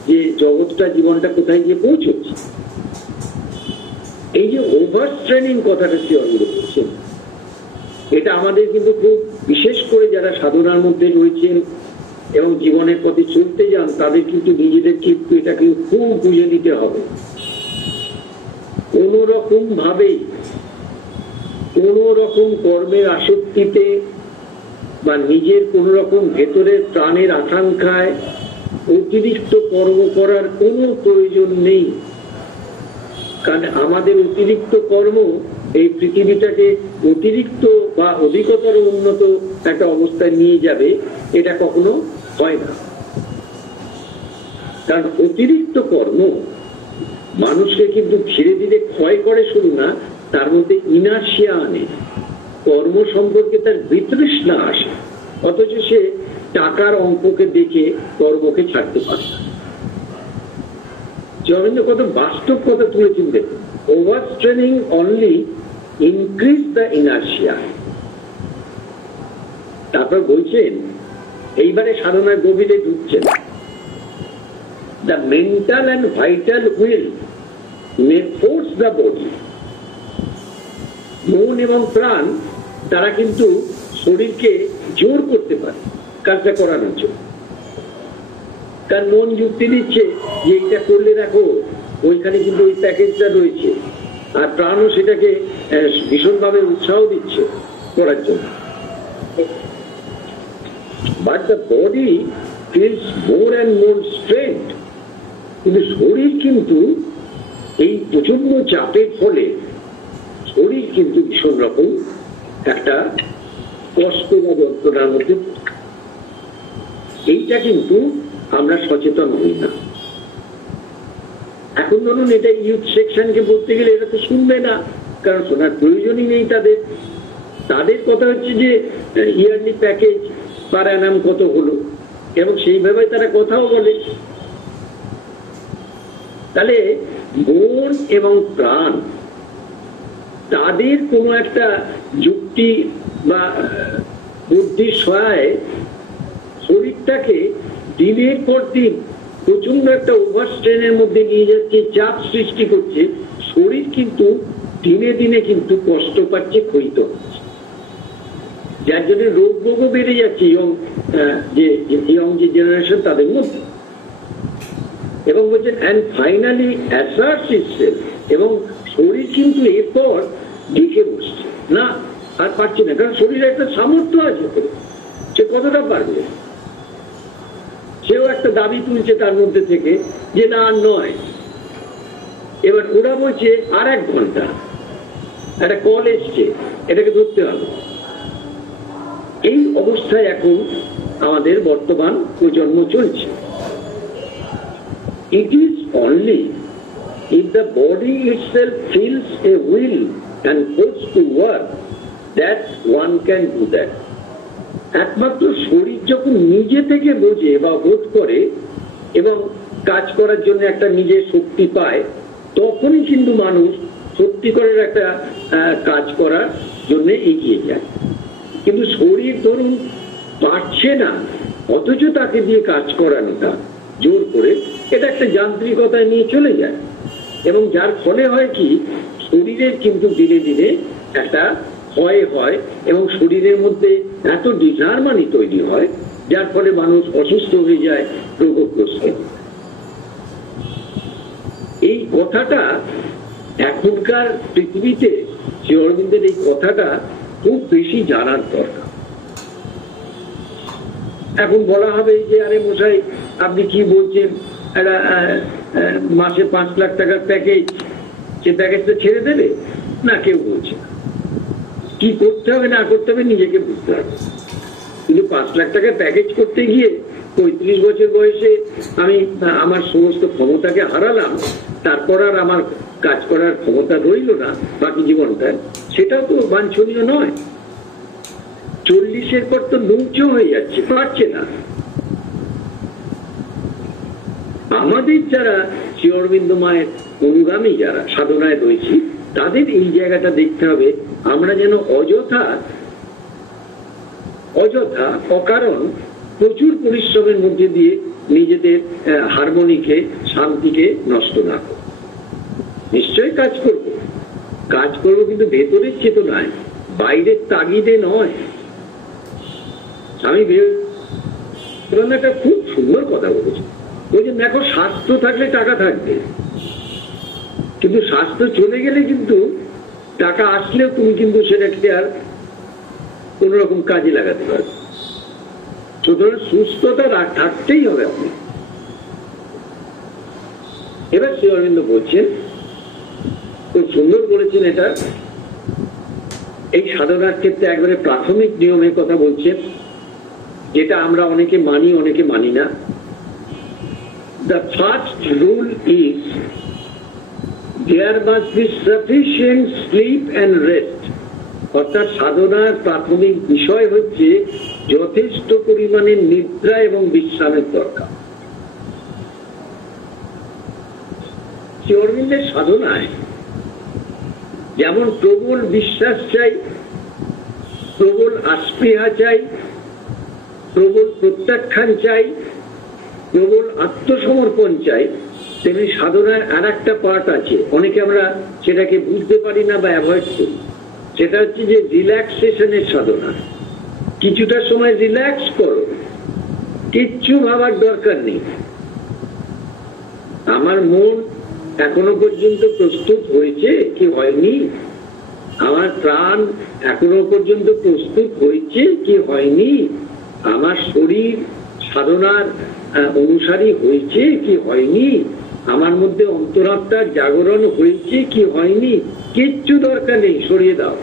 যে জগৎটা, জীবনটা কোথায় গিয়ে পৌঁছচ্ছে। এই যে ওভার ট্রেনিং কথাটা সে অনুরোধ করছেন, এটা আমাদের কিন্তু খুব, বিশেষ করে যারা সাধনার মধ্যে রয়েছেন এবং জীবনের পথে চলতে যান, তাদের কিন্তু নিজেদের কিন্তু এটাকে খুব বুঝে নিতে হবে। কোন রকম ভাবে, কোন রকম কর্মের আসক্তিতে বা নিজের কোন রকম ভেতরের প্রাণের আকাঙ্ক্ষায় অতিরিক্ত কর্ম করার কোনো প্রয়োজন নেই। কারণ আমাদের অতিরিক্ত কর্ম এই পৃথিবীটাকে অতিরিক্ত বা অধিকতর উন্নত একটা অবস্থায় নিয়ে যাবে, এটা কখনো হয় না। কারণ অতিরিক্ত কর্ম মানুষকে কিন্তু ধীরে ধীরে ক্ষয় করে, শুরু না, তার মধ্যে ইনার্শিয়া আনে, কর্ম সম্পর্কে তার বিতৃষ্ণা আসে, অথচ সে টাকার অঙ্ককে দেখে কর্মকে ছাড়তে পারে না। জগেন্দ্র কত বাস্তব কথা তুলেছেন দেখুন, over training only increase the inertia. তারপর বলছেন, এইবারে সাধনার গভীরে ঢুকছেন, the mental and vital will may force the body. মন এবং প্রাণ তারা কিন্তু শরীরকে জোর করতে পারে কাজটা করানোর জন্য। কারণ মন যুক্তি দিচ্ছে যে এইটা করলে দেখো ওইখানে কিন্তু ওই প্যাকেজটা রয়েছে, আর প্রাণও সেটাকে ভীষণভাবে উৎসাহ দিচ্ছে করার জন্য। But the body feels more and more strength. কিন্তু শরীর কিন্তু এই প্রচন্ড চাপের ফলে শরীর কিন্তু ভীষণ রকম একটা কষ্ট বা যন্ত্রণার মধ্যে, এইটা কিন্তু আমরা সচেতন হই না। এখন ধরুন এটা ইউথ সেকশনকে বলতে গেলে এরা তো শুনবে না, কারণ শোনার প্রয়োজনই নেই তাদের। তাদের কথা হচ্ছে যে ইয়ারলি প্যাকেজ পার অ্যানাম কত হলো, এবং সেইভাবে তারা কথাও বলে। তাহলে মন এবং প্রাণ তাদের কোনো একটা যুক্তি বা বুদ্ধির সহায়ে শরীরটাকে দিনের পর দিন প্রচন্ড একটা ওভার স্ট্রেনের মধ্যে নিয়ে যাচ্ছে, চাপ সৃষ্টি করছে। শরীর কিন্তু দিনে দিনে কিন্তু কষ্ট পাচ্ছে, ক্ষয়িত হচ্ছে, যার জন্য রোগ ভোগও বেড়ে যাচ্ছে ইয়ং যে জেনারেশন তাদের মধ্যে। এবং বলছেন অ্যান্ড ফাইনালি অ্যাসার্টস ইটসেলফ, এবং শরীর কিন্তু এরপর ঢেকে বসছে না, আর পারছে না, কারণ শরীরে একটা সামর্থ্য আছে, সে কতটা পারবে। সেও একটা দাবি তুলছে তার মধ্যে থেকে যে না আর নয়। এবার ওরা বলছে আর 1 ঘন্টা, একটা কল এসছে, এটাকে ধরতে হবে। এই অবস্থায় এখন আমাদের বর্তমান প্রজন্ম চলছে। It is only if the body itself feels a will and goes to work that one can do that. একমাত্র শরীর যখন নিজে থেকে বোঝে বা বোধ করে এবং কাজ করার জন্য একটা নিজের শক্তি পায়, তখনই কিন্তু মানুষ সত্যিকারের একটা কাজ করার জন্য এগিয়ে যায়। কিন্তু শরীর ধরুন পারছে না, অথচ তাকে দিয়ে কাজ করানোটা জোর করে, এটা একটা যান্ত্রিকতায় নিয়ে চলে যায় এবং যার ফলে হয় কি, শরীরের কিন্তু ধীরে ধীরে একটা ক্ষয় হয় এবং শরীরের মধ্যে এত ডিসহারমনি তৈরি হয়, যার ফলে মানুষ অসুস্থ হয়ে যায়, রোগগ্রস্ত। এই কথাটা এখনকার পৃথিবীতে শ্রী অরবিন্দের এই কথাটা খুব বেশি জানার দরকার। এখন বলা হবে যে আরে মশাই আপনি কি বলছেন, একটা মাসে 5 লাখ টাকার প্যাকেজ, সে প্যাকেজটা ছেড়ে দেবে না? কেউ বলছে না। কি করতে হবে না করতে হবে নিজেকে বুঝতে হবে। কিন্তু 5 লাখ টাকার প্যাকেজ করতে গিয়ে 35 বছর বয়সে আমি আমার সমস্ত ক্ষমতাকে হারালাম, তারপর আর আমার কাজ করার ক্ষমতা রইল না বাকি জীবনটা, সেটাও তো বাঞ্ছনীয় নয়। 40-এর পর তো নুঞ্চ হয়ে যাচ্ছে, পারছে না। আমাদের যারা শ্রী অরবিন্দ মায়ের অনুগামী, যারা সাধনায় রয়েছি, তাদের এই জায়গাটা দেখতে হবে, আমরা যেন অযথা অকারণ প্রচুর পরিশ্রমের মধ্যে দিয়ে নিজেদের হারমোনিকে, শান্তিকে নষ্ট না করি। নিশ্চয়ই কাজ করবো কিন্তু ভেতরের চেতনায়, বাইরের তাগিদে নয়। স্বামী বিবেকানন্দ একটা খুব সুন্দর কথা বলেছে, বলছেন দেখো স্বাস্থ্য থাকলে টাকা থাকবে, কিন্তু স্বাস্থ্য চলে গেলে কিন্তু টাকা আসলেও তুমি কিন্তু সেটাকে আর কোন রকম কাজে লাগাতে পারবে। সুতরাং সুস্থতা থাকতেই হবে আপনি। এবার শ্রী অরবিন্দ বলছেন, খুব সুন্দর বলেছেন এটা, এই সাধনার ক্ষেত্রে একবারে প্রাথমিক নিয়মের কথা বলছেন, যেটা আমরা অনেকে মানি অনেকে মানি না। The first rule is there must be sufficient sleep and rest. অর্থাৎ সাধনার প্রাথমিক বিষয় হচ্ছে যথেষ্ট পরিমাণে নিদ্রা এবং বিশ্রামের দরকার। শ্রী অরবিন্দের সাধনায় যেমন প্রবল বিশ্বাস চাই, প্রবল আস্পৃহা চাই, প্রবল প্রত্যাখ্যান চাই, প্রবল আত্মসমর্পণ চাই, তেমনি সাধনার আর একটা পার্ট আছে, অনেকে আমরা সেটাকে বুঝতে পারি না বা অ্যাভয়েড করি। সেটা হচ্ছে যে রিল্যাক্সেশনের সাধনা। কিছুটা সময় রিল্যাক্স করো, কিচ্ছু ভাবার দরকার নেই। আমার মন এখনো পর্যন্ত প্রস্তুত হয়েছে কি হয়নি, আমার প্রাণ এখনো পর্যন্ত প্রস্তুত হয়েছে কি হয়নি, আমার শরীর সাধনার অনুসারী হয়েছে কি হয়নি, আমার মধ্যে অন্তরাত্মার জাগরণ হয়েছে কি হয়নি, কিচ্ছু দরকার নেই, সরিয়ে দাও,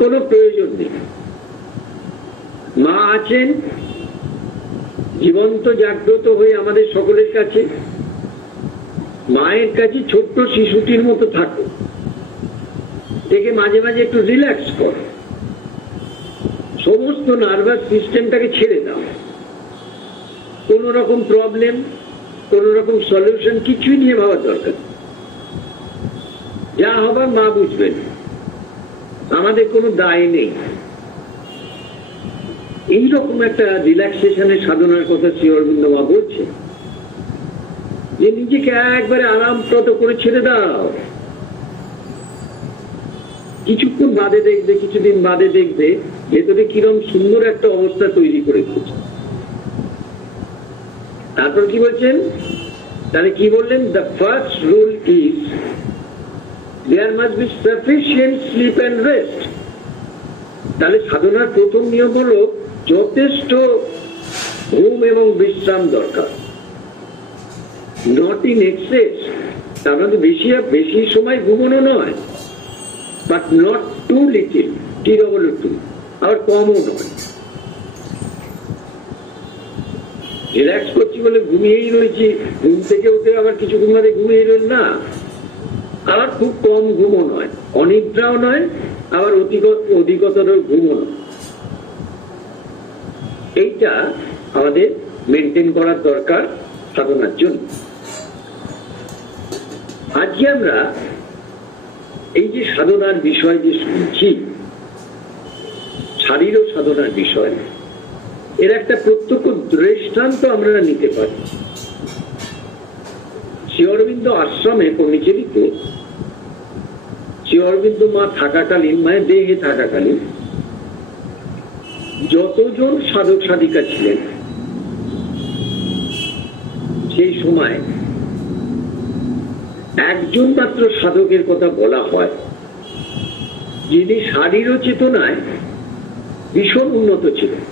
কোনো প্রয়োজন নেই। মা আছেন জীবন্ত জাগ্রত হয়ে আমাদের সকলের কাছে, মায়ের কাছে ছোট্ট শিশুটির মতো থাকো, থেকে মাঝে মাঝে একটু রিল্যাক্স করো, সমস্ত নার্ভাস সিস্টেমটাকে ছেড়ে দাও। কোন রকম প্রবলেম, কোন রকম সলিউশন কিছুই নিয়ে ভাবার দরকার, যা হবার মা বুঝবেন, আমাদের কোনো দায় নেই। এইরকম একটা রিল্যাক্সেশনের সাধনার কথা শ্রী অরবিন্দ মা বলছে, যে নিজেকে একবারে আরামপ্রদ করে ছেড়ে দাও। কিছুক্ষণ বাদে দেখবে, কিছুদিন বাদে দেখবে ভেতরে কিরম সুন্দর একটা অবস্থা তৈরি করে দিয়েছে। তারপর কি বলছেন, তাহলে কি বললেন, the first rule is there must be sufficient sleep and rest. তাহলে সাধনার প্রথম নিয়ম হলো যথেষ্ট ঘুম এবং বিশ্রাম দরকার, নট ইন এক্সেস। তার মানে বেশি সময় ঘুমানো নয়, but not to little, T-double-O-T, আবার কমও নয়। রিল্যাক্স করছি বলে ঘুমিয়েই রয়েছি, ঘুম থেকে উঠে আবার কিছুক্ষণ বাদে ঘুমিয়ে রইল না। আবার খুব কম ঘুমও নয়, অনিদ্রাও নয়, আবার অধিকতর ঘুমও নয়। এইটা আমাদের মেনটেন করার দরকার সাধনার জন্য। আজকে আমরা এই যে সাধনার বিষয় যে শুনছি, শারীর সাধনার বিষয়, এর একটা প্রত্যক্ষ দৃষ্টান্ত আমরা নিতে পারি। শ্রী অরবিন্দ আশ্রমে পণ্ডিচেরিতে শ্রী অরবিন্দ মা থাকাকালীন, মানে দেহে থাকাকালীন যতজন সাধক সাধিকা ছিলেন, সেই সময় একজন মাত্র সাধকের কথা বলা হয় যিনি শারীর চেতনায় ভীষণ উন্নত ছিলেন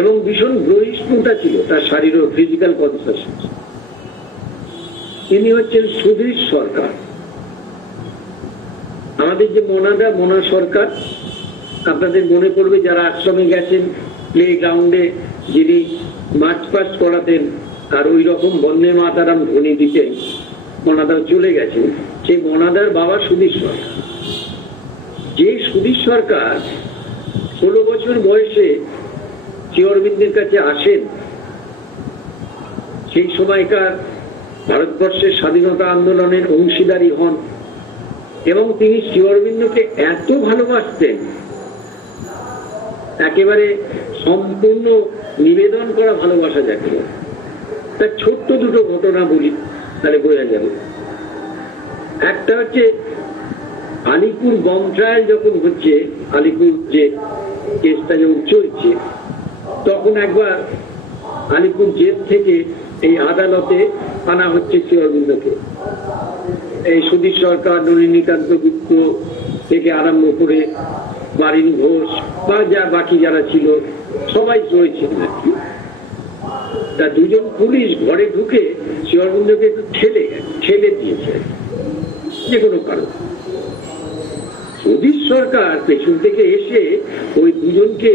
এবং ভীষণ গ্রহিষ্ণুতা ছিল তার শারীর ফিজিক্যাল কনসাসনেস। তিনি হচ্ছেন সুধীর সরকার। আমাদের যে মোনা সরকার, আপনাদের মনে পড়বে যারা আশ্রমে গেছেন, প্লে গ্রাউন্ডে যিনি মার্চ পাস্ট করাতেন আর ওই রকম বন্দে মাতারাম ধ্বনি দিতেন, মনাদার চলে গেছেন, সেই মনাদার বাবা সুধীর সরকার। যে সুধীর সরকার 16 বছর বয়সে শ্রী অরবিন্দের কাছে আসেন, সেই সময়কার ভারতবর্ষের স্বাধীনতা আন্দোলনের অংশীদারী হন এবং তিনি শ্রী অরবিন্দকে এত ভালোবাসতেন, একেবারে সম্পূর্ণ নিবেদন করা ভালোবাসা যাকে। তার ছোট্ট দুটো ঘটনা বলি, তাহলে বোঝা যাবে। একটা হচ্ছে আলিপুর বম ট্রায়াল যখন হচ্ছে, আলিপুর যে কেসটা যখন চলছে, তখন একবার আলিপুর জেল থেকে এই আদালতে আনা হচ্ছে শ্রী অরবিন্দকে। এই সুধীর সরকার, নলিনীকান্ত গুপ্ত থেকে আরম্ভ করে বারিন ঘোষ বা যা বাকি যারা ছিল সবাই রয়েছেন আর কি। তা দুজন পুলিশ ঘরে ঢুকে শ্রী অরবিন্দকে একটু ঠেলে দিয়েছে যে কোনো কারণ। সুধীর সরকার পেছন থেকে এসে ওই দুজনকে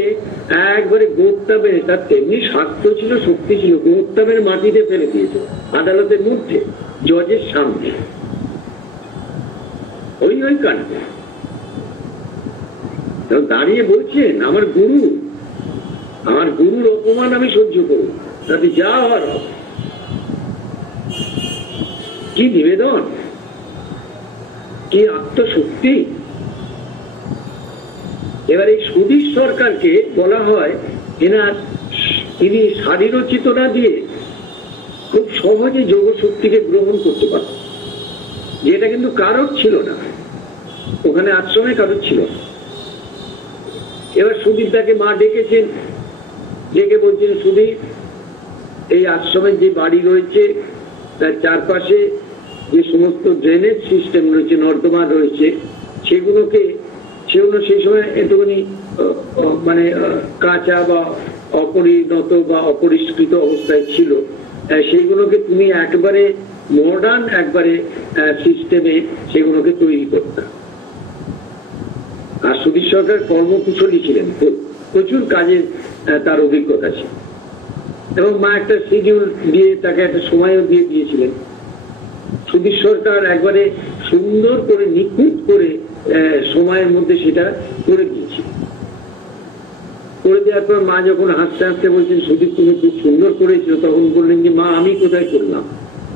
একবারে গোত্তাবে, তার তেমনি স্বাস্থ্য ছিল, শক্তি ছিল, গোত্তাবের মাটিতে ফেলে দিয়েছে আদালতের মধ্যে, জজের সামনে। ওই কাণ্ড দাঁড়িয়ে বলছেন, আমার গুরুর অপমান আমি সহ্য করব, তাতে যা হওয়ার। কি নিবেদন, কি আত্মশক্তি। এবার এই সুধীর সরকারকে বলা হয় তিনি শারীর চেতনা দিয়ে খুব সহজে যোগ শক্তিকে গ্রহণ করতে পারেন, যেটা কিন্তু কারোর ছিল না, ওখানে আশ্রমে কারোর ছিল না। এবার সুধীর তাকে মা ডেকেছেন, ডেকে বলছেন, সুধীর, এই আশ্রমের যে বাড়ি রয়েছে তার চারপাশে যে সমস্ত ড্রেনেজ সিস্টেম রয়েছে, নর্দমা রয়েছে, সেগুলো সেই সময় একটুখানি মানে কাঁচা বা অপরিণত বা অপরিষ্কৃত অবস্থায় ছিল, সেইগুলোকে তুমি একবারে মডার্ন একবারে সিস্টেমে সেগুলোকে তৈরি করতে। আর সুধীর সরকার কর্মকুশলী ছিলেন, প্রচুর কাজের তার অভিজ্ঞতা ছিল এবং মা একটা শিডিউল দিয়ে তাকে একটা সময়ও দিয়ে দিয়েছিলেন। সুধীর সরকার একবারে সুন্দর করে নিখুঁত করে সময়ের মধ্যে সেটা করে দিয়েছিল। করে দেওয়ার পর মা যখন হাসতে হাসতে বলছেন, সুধীর তুমি খুব সুন্দর করেছিল, তখন বললেন যে মা আমি কোথায় করলাম,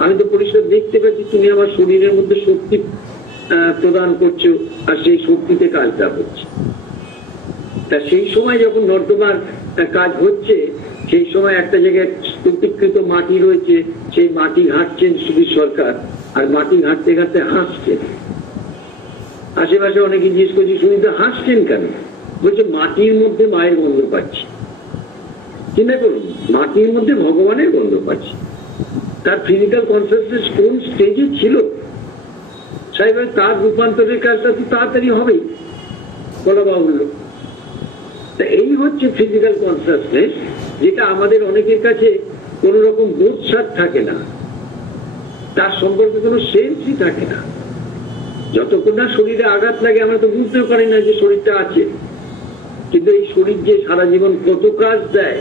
আমি তো পরিষ্কার দেখতে পাচ্ছি তুমি আমার শরীরের মধ্যে শক্তি প্রদান করছো আর সেই শক্তিতে কাজটা হচ্ছে। তা সেই সময় যখন নর্দমার কাজ হচ্ছে, সেই সময় একটা জায়গায় স্তূপীকৃত মাটি রয়েছে, সেই মাটি ঘাঁটছেন সুধীর সরকার, আর মাটি ঘাঁটতে ঘাঁটতে হাসছেন। আশেপাশে অনেকে জিজ্ঞেস করছে, সুধীর হাসছেন কেন? বলছে মাটির মধ্যে মায়ের গন্ধ পাচ্ছি। চিন্তা করুন, মাটির মধ্যে ভগবানের গন্ধ পাচ্ছি। তার ফিজিক্যাল কনসাসনেস কোন স্টেজে ছিল, সাহেব তার রূপান্তরের কাজটা তো তাড়াতাড়ি হবেই, বলা বাহুল্য। তা এই হচ্ছে ফিজিক্যাল কনসাসনেস, যেটা আমাদের অনেকের কাছে কোন রকম বোধসাদ থাকে না, তার সম্পর্কে কোনো সেন্সই থাকে না। যতক্ষণ না শরীরে আঘাত লাগে আমরা তো বুঝতেও পারি না যে শরীরটা আছে, কিন্তু এই শরীর যে সারা জীবন কত কাজ দেয়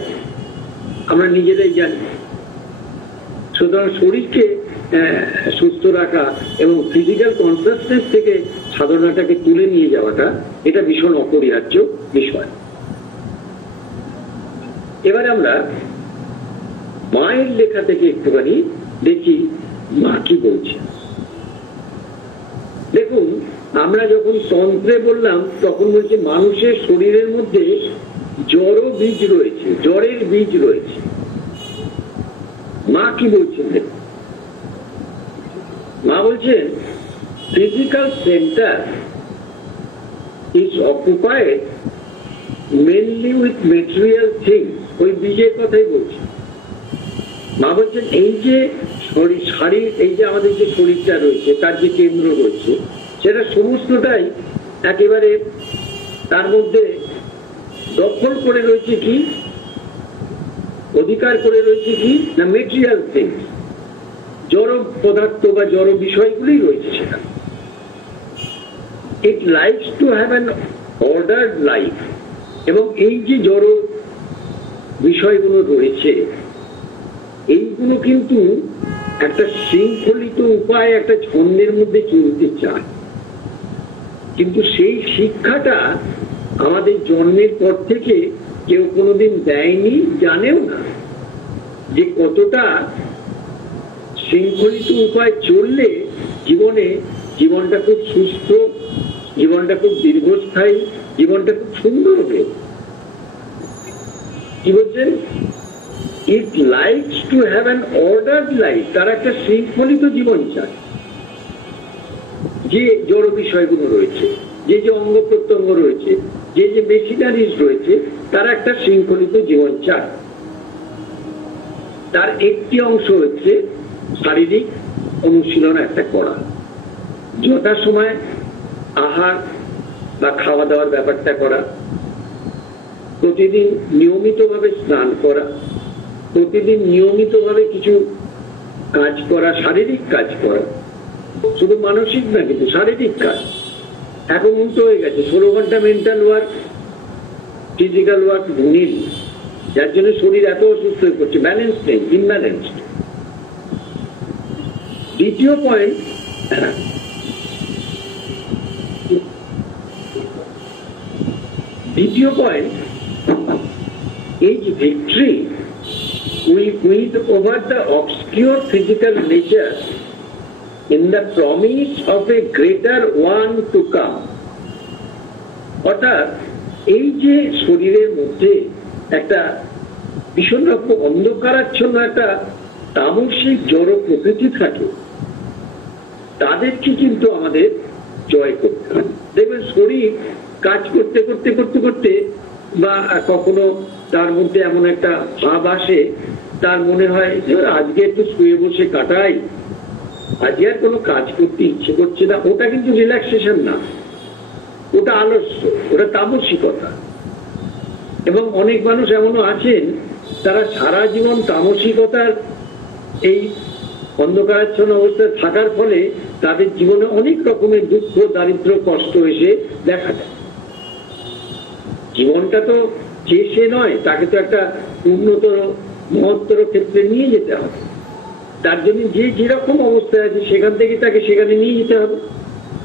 আমরা নিজেরাই জানি। সুতরাং শরীরকে সুস্থ রাখা এবং ফিজিক্যাল কনসাসনেস থেকে সাধনাটাকে তুলে নিয়ে যাওয়াটা এটা ভীষণ অপরিহার্য বিষয়। এবার আমরা মায়ের লেখা থেকে একটুখানি দেখি মা কি বলছে। দেখুন, আমরা যখন তন্ত্রে বললাম তখন বলছি মানুষের শরীরের মধ্যে জড় বীজ রয়েছে, জড়ের বীজ রয়েছে। মা কি বলছেন দেখুন, মা বলছেন physical centre is occupied mainly with material things. ওই বীজের কথাই বলছি। মা বলছেন এই যে শরীর, এই যে আমাদের যে শরীরটা রয়েছে তার যে কেন্দ্র রয়েছে সেটা সমস্তটাই একেবারে তার মধ্যে দখল করে রয়েছে কি, অধিকার করে রয়েছে কি না মেটেরিয়াল থিংস, জড় পদার্থ বা জড় বিষয়গুলি রয়েছে সেটা। ইট likes to have an ordered life. এবং এই যে জড় বিষয়গুলো রয়েছে এইগুলো কিন্তু একটা শৃঙ্খলিত উপায়, একটা ছন্দের মধ্যে চলতে চায়। কিন্তু সেই শিক্ষাটা আমাদের জন্মের পর থেকে কেউ কোনোদিন দেয়নি, জানেও না যে কতটা শৃঙ্খলিত উপায় চললে জীবনটা খুব সুস্থ, জীবনটা খুব দীর্ঘস্থায়ী, জীবনটা খুব সুন্দর হবে। কি বলছেন? ইট likes to have an ordered life. তারা একটা শৃঙ্খলিত জীবন চায়। যে জড় বিষয়গুলো রয়েছে, যে যে অঙ্গ প্রত্যঙ্গ রয়েছে, যে যে মেশিনারিজ রয়েছে, তারা একটা শৃঙ্খলিত জীবন চায়। তার একটি অংশ হচ্ছে শারীরিক অনুশীলন একটা করা, যথা সময় আহার বা খাওয়া দাওয়ার ব্যাপারটা করা, প্রতিদিন নিয়মিতভাবে স্নান করা, প্রতিদিন নিয়মিতভাবে কিছু কাজ করা, শারীরিক কাজ করা, শুধু মানসিক না কিন্তু শারীরিক কাজ। এখন উল্টো হয়ে গেছে, 16 ঘন্টা মেন্টাল ওয়ার্ক, ফিজিক্যাল ওয়ার্ক নীল, যার জন্য শরীর এত অসুস্থ হয়ে পড়ছে, ব্যালেন্স নেই, ইনব্যালেন্সড। দ্বিতীয় point, is victory we win over the obscure physical nature in the promise of a greater one to come. অর্থাৎ এই যে শরীরের মধ্যে একটা ভীষণ রকম অন্ধকারাচ্ছন্ন একটা তামসিক জড় প্রকৃতি থাকে, তাদেরকে কিন্তু আমাদের জয় করতে হয়। দেখবেন শরীর কাজ করতে করতে করতে করতে বা কখনো তার মধ্যে এমন একটা ভাব আসে, তার মনে হয় যে আজকে একটু শুয়ে বসে কাটাই, আজকে আর কোনো কাজ করতে ইচ্ছে করছে না। ওটা কিন্তু রিল্যাক্সেশন না, ওটা আলস্য, ওটা তামসিকতা। এবং অনেক মানুষ এমনও আছেন তারা সারা জীবন তামসিকতার এই অন্ধকারাচ্ছন্ন অবস্থায় থাকার ফলে তাদের জীবনে অনেক রকমের দুঃখ, দারিদ্র, কষ্ট এসে দেখা যায়। জীবনটা তো যে সে নয়, তাকে তো একটা উন্নতর মহত্তর ক্ষেত্রে নিয়ে যেতে হবে। তার জন্য যে যেরকম অবস্থায় আছে সেখান থেকে তাকে সেখানে নিয়ে যেতে হবে।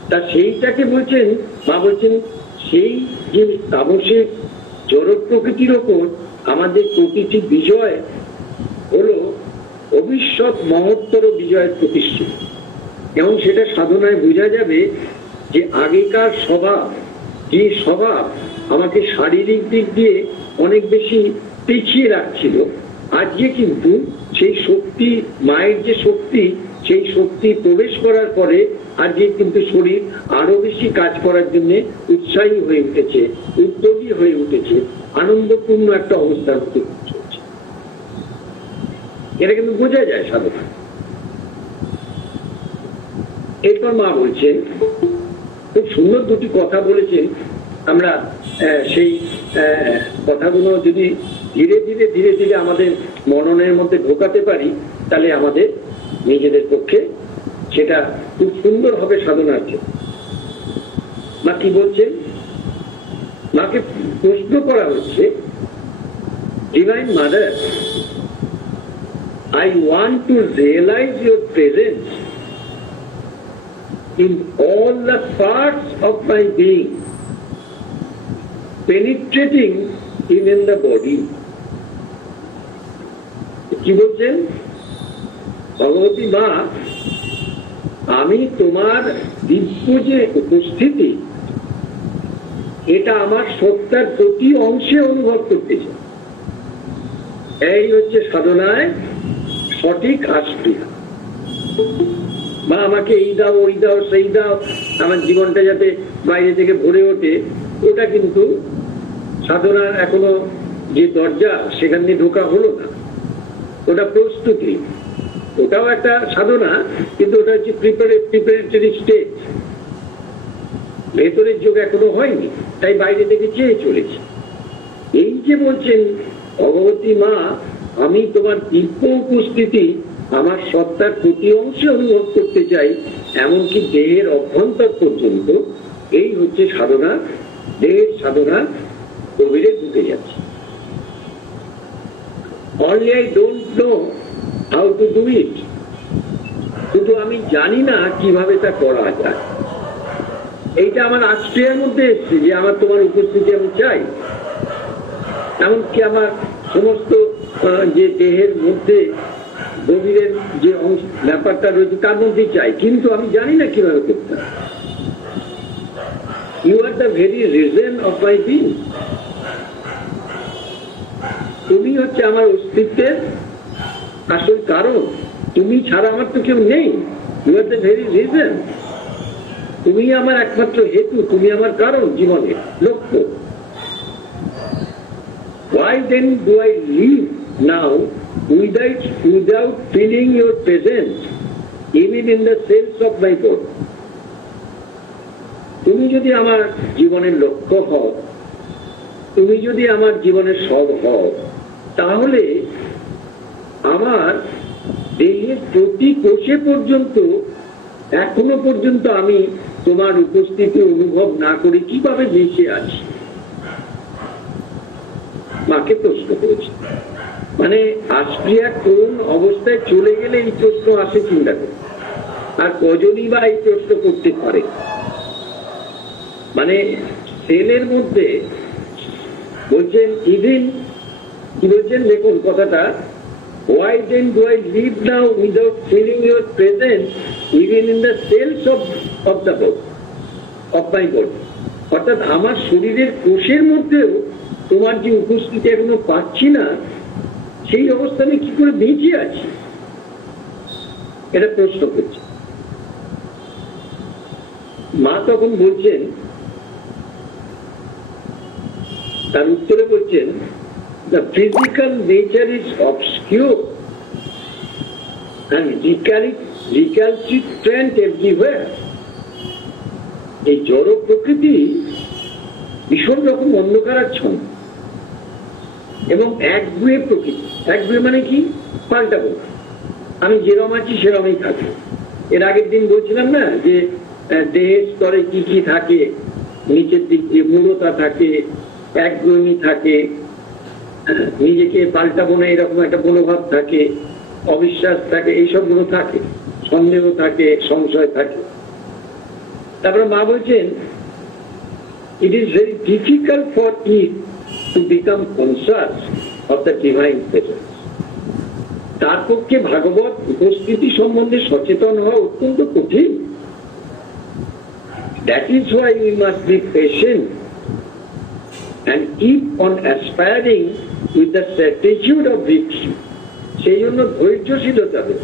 তা সেইটাকে বলছেন মা, বলছেন সেই যে তামসিক জড় প্রকৃতির ওপর আমাদের প্রতিটি বিজয় হলো অবিশ্বত মহত্তর বিজয়ের প্রতিষ্ঠিত। এবং সেটা সাধনায় বোঝা যাবে যে আগেকার স্বভাব, যে স্বভাব আমাকে শারীরিক দিক দিয়ে অনেক বেশি পিছিয়ে রাখছিল, আজকে কিন্তু সেই শক্তি, মায়ের যে শক্তি, সেই শক্তি প্রবেশ করার পরে আজকে কিন্তু শরীর আরো বেশি কাজ করার জন্য উৎসাহী হয়ে উঠেছে, উদ্যোগী হয়ে উঠেছে, আনন্দপূর্ণ একটা অবস্থার মধ্যে চলছে। এটা কিন্তু বোঝা যায় সাধনা। এরপর মা বলছেন, খুব সুন্দর দুটি কথা বলেছেন। আমরা সেই কথাগুলো যদি ধীরে ধীরে ধীরে ধীরে আমাদের মননের মধ্যে ঢোকাতে পারি, তাহলে আমাদের নিজেদের পক্ষে সেটা খুব সুন্দর হবে সাধনার ক্ষেত্রে। মা কি বলছেন? মাকে প্রশ্ন করা হচ্ছে, divine mother, I want to realize your presence in all the parts of my being, penetrating even the body. কি বলছেন ভগবতী মা, আমি তোমার দিব্য যে উপস্থিতি এটা আমার সত্তার প্রতি অংশে অনুভব করতে চাই। এই হচ্ছে সাধনায় সঠিক আশ্রয়। বা আমাকে এই দাও ওই দাও সেই দাও, আমার জীবনটা যাতে বাইরে থেকে ভরে ওঠে, ওটা কিন্তু সাধনার এখনো যে দরজা সেখান দিয়ে ঢোকা হলো না। ওটা প্রস্তুতি, ওটাও একটা সাধনা, কিন্তু ওটা হচ্ছে প্রিপারেটরি স্টেজ। ভেতরের যোগ এখনো হয়নি, তাই বাইরে থেকে চেয়ে চলেছে। এই যে বলছেন ভগবতী মা, আমি তোমার দিব্য উপস্থিতি আমার সত্তার প্রতি অংশে অনুভব করতে চাই, এমনকি দেহের অভ্যন্তর পর্যন্ত। এই হচ্ছে সাধনা, দেহের সাধনা গভীরে ঢুকে যাচ্ছে। Only I don't know how to do it. শুধু আমি জানি না কিভাবে তা করা যায়। এইটা আমার আশ্রয়ের মধ্যে এসছে যে আমার তোমার উপস্থিতি আমি চাই। এমনকি আমার সমস্ত যে দেহের মধ্যে গভীরের যে ব্যাপারটা রয়েছে তার মধ্যেই চাই, কিন্তু আমি জানি না কিভাবে করতে হবে। You are the very reason of my being. তুমি হচ্ছে আমার অস্তিত্বের আসল কারণ। তুমি ছাড়া আমার তো কেউ নেই। You are the very reason. তুমি আমার একমাত্র হেতু, তুমি আমার কারণ, জীবনের লক্ষ্য। Why then do I live now without feeling your presence even in the cells of my body? তুমি যদি আমার জীবনের লক্ষ্য হও, তুমি যদি আমার জীবনের সব হও, তাহলে আমার দেহের প্রতি কোষে পর্যন্ত এখনো পর্যন্ত আমি তোমার উপস্থিতি অনুভব না করে কিভাবে বেঁচে আছি? মাকে প্রশ্ন করেছি। মানে আশ্রিয়া কোন অবস্থায় চলে গেলে এই প্রশ্ন আসে চিন্তা করে, আর কজনই বা এই প্রশ্ন করতে পারে? মানে সেলের মধ্যে বলছেন ইভেন কি বলছেন দেখুন কথাটা, why then do I live now without feeling your presence even in the cells of the body, of my body? অর্থাৎ আমার শরীরের কোষের মধ্যেও তোমার যে উপস্থিতি এখনো পাচ্ছি না, সেই অবস্থানে কি করে বেঁচে আছি? এটা প্রশ্ন করছে। মা তখন বলছেন, তার উত্তরে বলছেন, the physical nature is obscure and recalcitrant everywhere. এই জড় প্রকৃতি ভীষণ রকম অন্ধকারাচ্ছন্ন এবং একগুয়ে প্রকৃতি। একগুয়ে মানে কি? পাল্টাবো, আমি যেরকম আছি সেরকমই থাকি। এর আগের দিন বলছিলাম না যে দেহের স্তরে কি কি থাকে, নিচের দিক দিয়ে মূঢ়তা থাকে, একগুয়েমি থাকে, নিজেকে পাল্টাবো না এরকম একটা মনোভাব থাকে, অবিশ্বাস থাকে, এইসবগুলো থাকে, সন্দেহ থাকে, সংশয় থাকে। তারপরে মা বলছেন, it is very difficult for it to become conscious of the divine presence. তার পক্ষে ভাগবত উপস্থিতি সম্বন্ধে সচেতন হওয়া অত্যন্ত কঠিন। That is why we must be patient and keep on aspiring with the certitude of victory. সেই জন্য ধৈর্যশীল হতে হবে।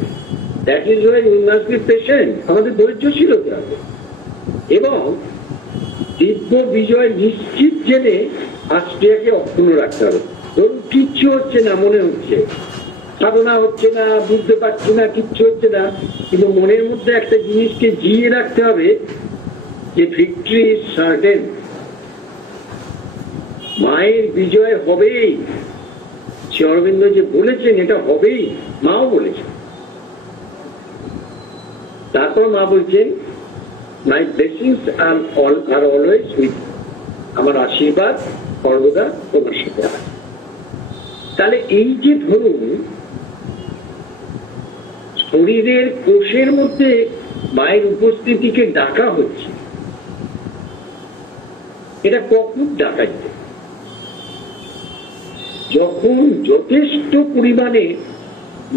That is why we must be patient. আমাদের ধৈর্যশীল হতে হবে এবং দিব্য বিজয় নিশ্চিত জেনে আশ্রিয়াকে অক্ষুণ্ণ রাখতে হবে। ধরুন কিচ্ছু হচ্ছে না, মনে হচ্ছে সাধনা হচ্ছে না, বুঝতে পারছি না, কিচ্ছু হচ্ছে না, কিন্তু মনের মধ্যে একটা জিনিসকে জিয়ে রাখতে হবে যে ভিক্টরি ইজ সার্টেন, মায়ের বিজয় হবেই। শ্রী অরবিন্দ যে বলেছেন এটা হবেই, মাও বলেছেন। তারপর মা বলছেন, মাই ব্লেসিংস আর অলওয়েজ উইথ, আমার আশীর্বাদ সর্বদা তোমার সাথে আছে। তাহলে এই যে ধরুন শরীরের কোষের মধ্যে মায়ের উপস্থিতিকে ডাকা হচ্ছে। এটা কখন ডাকা যায়? যখন যথেষ্ট পরিমাণে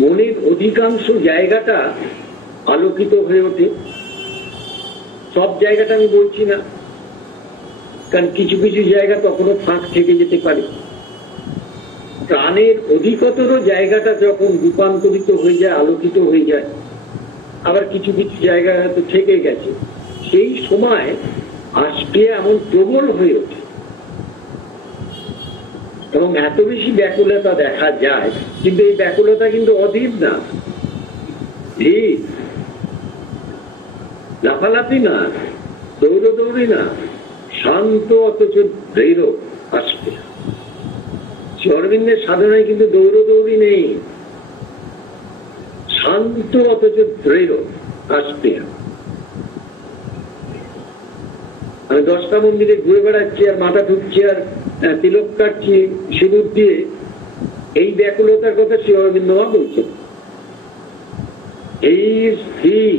মনের অধিকাংশ জায়গাটা আলোকিত হয়ে ওঠে। সব জায়গাটা আমি বলছি না, কারণ কিছু কিছু জায়গা তখনও ফাঁক থেকে যেতে পারে। প্রাণের অধিকতর জায়গাটা যখন রূপান্তরিত হয়ে যায়, আলোকিত হয়ে যায়, আবার কিছু কিছু জায়গা হয়তো থেকে গেছে, সেই সময় আজকে এমন প্রবল হয়ে ওঠে এবং এত বেশি ব্যাকুলতা দেখা যায়। কিন্তু এই ব্যাকুলতা কিন্তু অধীর না, ধীর, লাফালাফি না, দৌড়দৌড়ি না, শান্ত অথচ দৃঢ় আসবে। শ্রী অরবিন্দের সাধনায় কিন্তু দৌড়দৌড়ি নেই, শান্ত অথচ দৃঢ় আসবে। আমি 10টা মন্দিরে ঘুরে বেড়াচ্ছি আর মাথা ঠুকছি আর তিলক কাটছি সিঁদুর দিয়ে, এই ব্যাকুলতার কথা শ্রী অরবিন্দ বলছেন। এই স্থির,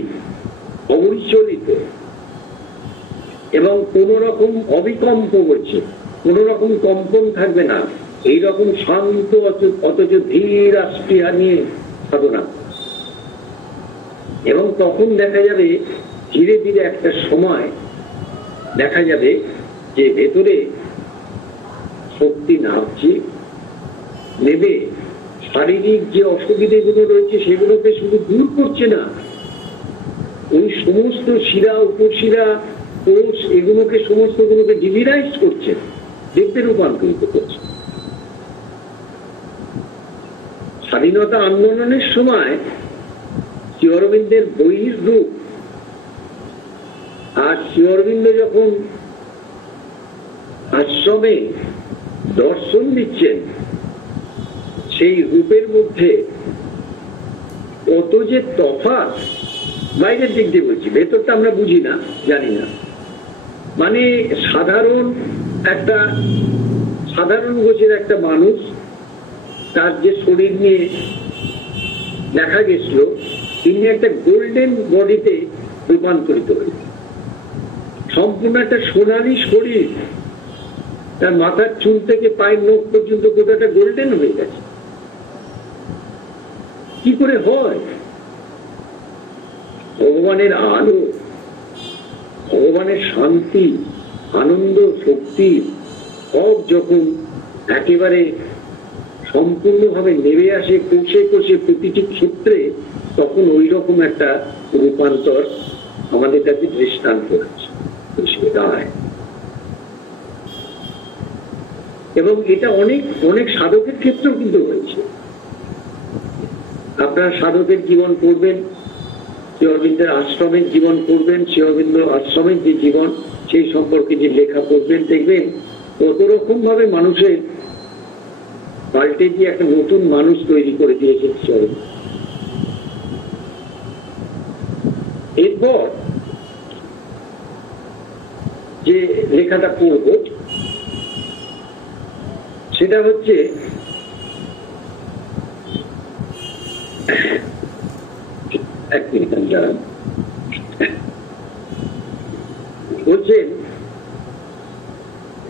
অবিচলিত এবং কোন রকম অবিকম্প করছে, কোন রকম কম্পন থাকবে না, এইরকম শান্ত অথচ ধীর আস্পৃহা নিয়ে সাধনা। এবং তখন দেখা যাবে ধীরে ধীরে একটা সময় দেখা যাবে যে ভেতরে শক্তি নামছে, নেবে শারীরিক যে অসুবিধাগুলো রয়েছে সেগুলোকে শুধু দূর করছে না, ওই সমস্ত শিরা, উপশিরা, কোষ, এগুলোকে সমস্তগুলোকে ডিভিরাইজ করছে, দেখতে রূপান্তরিত করছে। স্বাধীনতা আন্দোলনের সময় শ্রী অরবিন্দের বহির্রূপ আর শ্রী অরবিন্দ যখন আশ্রমে দর্শন দিচ্ছেন, সেই রূপের মধ্যে কত যে তফাৎ, বাইরের দিক দিয়ে বলছি, ভেতরটা আমরা বুঝি না, জানি না। মানে সাধারণ গোছের একটা মানুষ, তার যে শরীর নিয়ে দেখা গেছিল, তিনি একটা গোল্ডেন বডিতে রূপান্তরিত হয়েছে। সম্পূর্ণ একটা সোনালী শরীর, তার মাথার চুল থেকে পায়ের নখ পর্যন্ত গোটাটা গোল্ডেন হয়ে গেছে। কি করে হয়? ভগবানের আলো, ভগবানের শান্তি, আনন্দ, শক্তি সব যখন একেবারে সম্পূর্ণভাবে নেমে আসে কোষে কোষে প্রতিটি ক্ষেত্রে, তখন ওই রকম একটা রূপান্তর আমাদের কাছে দৃষ্টান্ত আছে। এবং এটা অনেক অনেক সাধকের ক্ষেত্রেও কিন্তু হয়েছে। আপনারা সাধকের জীবন পড়বেন, শ্রী অরবিন্দের আশ্রমের জীবন পড়বেন, শ্রী অরবিন্দ আশ্রমের যে জীবন সেই সম্পর্কে যে লেখা পড়বেন, দেখবেন কত রকম ভাবে মানুষের পাল্টে দিয়ে একটা নতুন মানুষ তৈরি করে দিয়েছে শ্রী অরবিন্দ। এরপর যে লেখাটা পড়ব সেটা হচ্ছে এক মিনিট জানান, বলছেন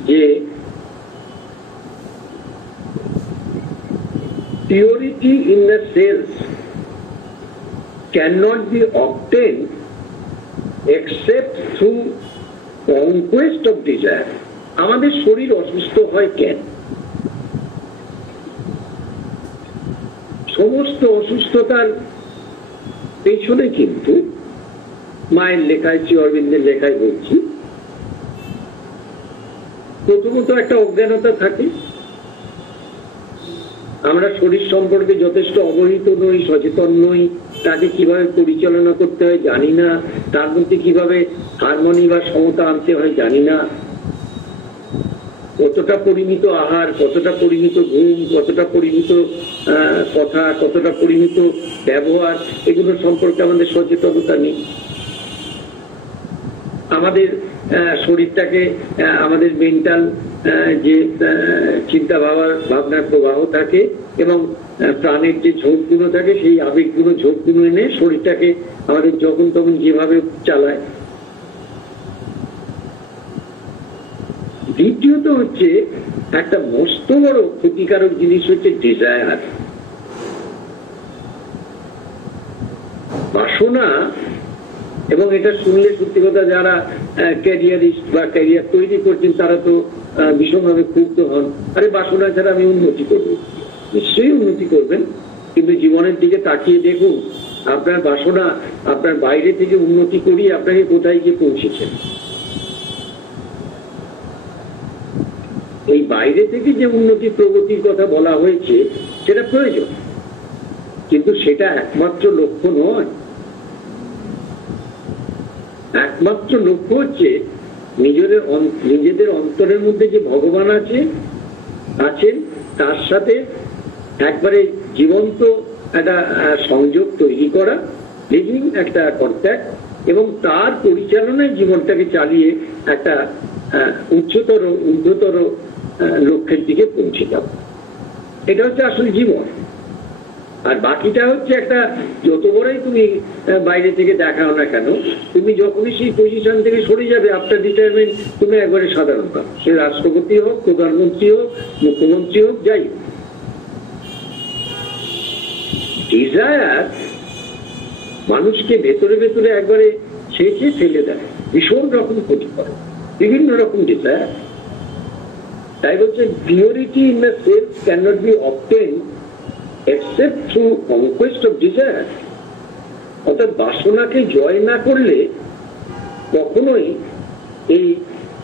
যে purity in the cells cannot be obtained except through conquest of desire. আমাদের শরীর অসুস্থ হয় কেন? সমস্ত অসুস্থতার পেছনে কিন্তু মায়ের লেখায়, শ্রী অরবিন্দের লেখায় বলছি, প্রথমত একটা অজ্ঞানতা থাকে। আমরা শরীর সম্পর্কে যথেষ্ট অবহিত নই, সচেতন নই, তাকে কিভাবে পরিচালনা করতে হয় জানি না, তার মধ্যে কিভাবে হারমোনি বা সমতা আনতে হয় জানি না, কতটা পরিমিত আহার, কতটা পরিমিত ঘুম, কতটা পরিমিত কথা, কতটা পরিমিত ব্যবহার, এগুলো সম্পর্কে আমাদের সচেতনতা নেই। আমাদের শরীরটাকে, আমাদের মেন্টাল যে চিন্তা ভাবনার প্রবাহ থাকে এবং প্রাণের যে ঝোঁকগুলো থাকে সেই আবেগগুলো ঝোঁকগুলো এনে শরীরটাকে আমাদের যখন তখন যেভাবে চালায়। দ্বিতীয়ত হচ্ছে একটা মস্ত বড় ক্ষতিকারক জিনিস হচ্ছে ডিজায়ার, বাসনা। এবং এটা শুনলে সত্যি কথা, যারা ক্যারিয়ারিস্ট বা ক্যারিয়ার তৈরি করছেন তারা তো ভীষণভাবে ক্ষুব্ধ হন। আরে বাসনা ছাড়া আমি উন্নতি করবো? নিশ্চয়ই উন্নতি করবেন, কিন্তু জীবনের দিকে তাকিয়ে দেখুন আপনার বাসনা আপনার বাইরে থেকে উন্নতি করিয়ে আপনাকে কোথায় গিয়ে পৌঁছেছেন। এই বাইরে থেকে যে উন্নতি প্রগতির কথা বলা হয়েছে সেটা প্রয়োজন, কিন্তু সেটা একমাত্র লক্ষ্য নয়। একমাত্র লক্ষ্য হচ্ছে নিজেদের অন্তরের মধ্যে যে ভগবান আছেন তার সাথে একবারে জীবন্ত একটা সংযোগ তৈরি করা, লিভিং একটা কন্ট্যাক্ট, এবং তার পরিচালনায় জীবনটাকে চালিয়ে একটা ঊর্ধ্বতর লক্ষ্যের দিকে পৌঁছে যাবে। এটা হচ্ছে আসল জীবন। আর বাকিটা হচ্ছে একটা, যত বড়ই তুমি বাইরে থেকে দেখাও না কেন, তুমি যখনই সেই পজিশন থেকে সরে যাবে আফটার রিটায়ারমেন্ট, তুমি একবারে সাধারণ পাবে। সে রাষ্ট্রপতি হোক, প্রধানমন্ত্রী হোক, মুখ্যমন্ত্রী হোক, যাই হোক। ডিজায়ার মানুষকে ভেতরে ভেতরে একবারে ছেঁচে ফেলে দেয়, ভীষণ রকম ক্ষতি করে, বিভিন্ন রকম ডিজায়ার। তাই বলছে purity in the self can not be obtain except through conquest of desire। অর্থাৎ বাসনাকে জয় না করলে কখনোই এই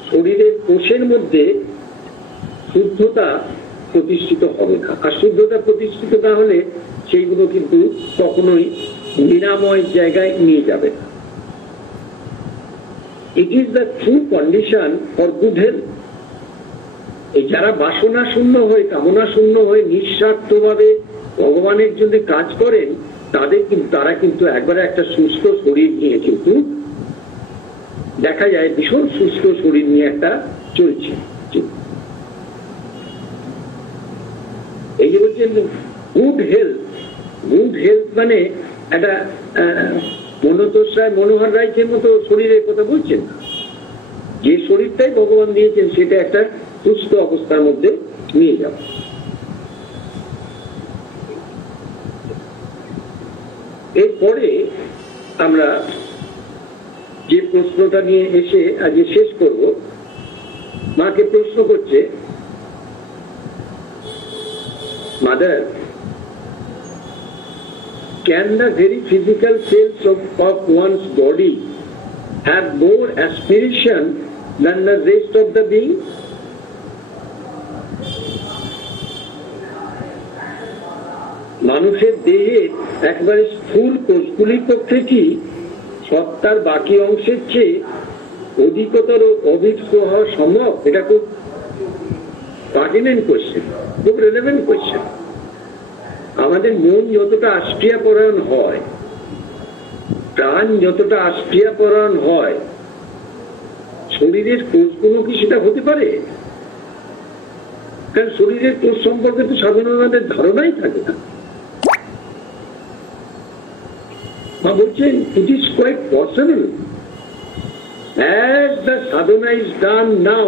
শরীরের কোষের মধ্যে শুদ্ধতা প্রতিষ্ঠিত হবে না। আর শুদ্ধতা প্রতিষ্ঠিত না হলে সেইগুলো কিন্তু কখনোই নিরাময় জায়গায় নিয়ে যাবে না। It is the true condition for good health. এই যারা বাসনা শূন্য হয়ে, কামনা শূন্য হয়ে নিঃস্বার্থভাবে ভগবানের জন্য কাজ করেন, তারা কিন্তু একবারে একটা সুস্থ শরীর নিয়ে, কিন্তু দেখা যায় ভীষণ সুস্থ শরীর নিয়ে একটা চলছে। এই যে বলছেন গুড হেলথ, গুড হেলথ মানে একটা মনোতোষ রায়, মনোহর রায়কের মতো শরীরের কথা বলছেন না। যে শরীরটাই ভগবান দিয়েছেন সেটা একটা সুস্থ অবস্থার মধ্যে নিয়ে যাওয়া। এরপরে আমরা যে প্রশ্নটা নিয়ে এসে আজকে শেষ করব, মাকে প্রশ্ন করছে, mother, can the very physical cells of one's body have more aspiration than the rest of the being? মানুষের দেহের একবারে স্থূল কোষগুলির পক্ষে কি সত্তার বাকি অংশের চেয়ে অধিকতর অভিষ্ট হওয়া সম্ভব? এটা খুব পার্টিনেন্ট কোয়েশ্চেন, খুব রেলেভেন্ট কোয়েশ্চেন। আমাদের মন যতটা আষ্টিয়াপরায়ণ হয়, প্রাণ যতটা আষ্টিয়াপরায়ণ হয়, শরীরের কোষগুলো কি সেটা হতে পারে? কারণ শরীরের কোষ সম্পর্কে তো সাধারণ আমাদের ধারণাই থাকে না। মা বলছেন it is quite possible as the sadhana is done now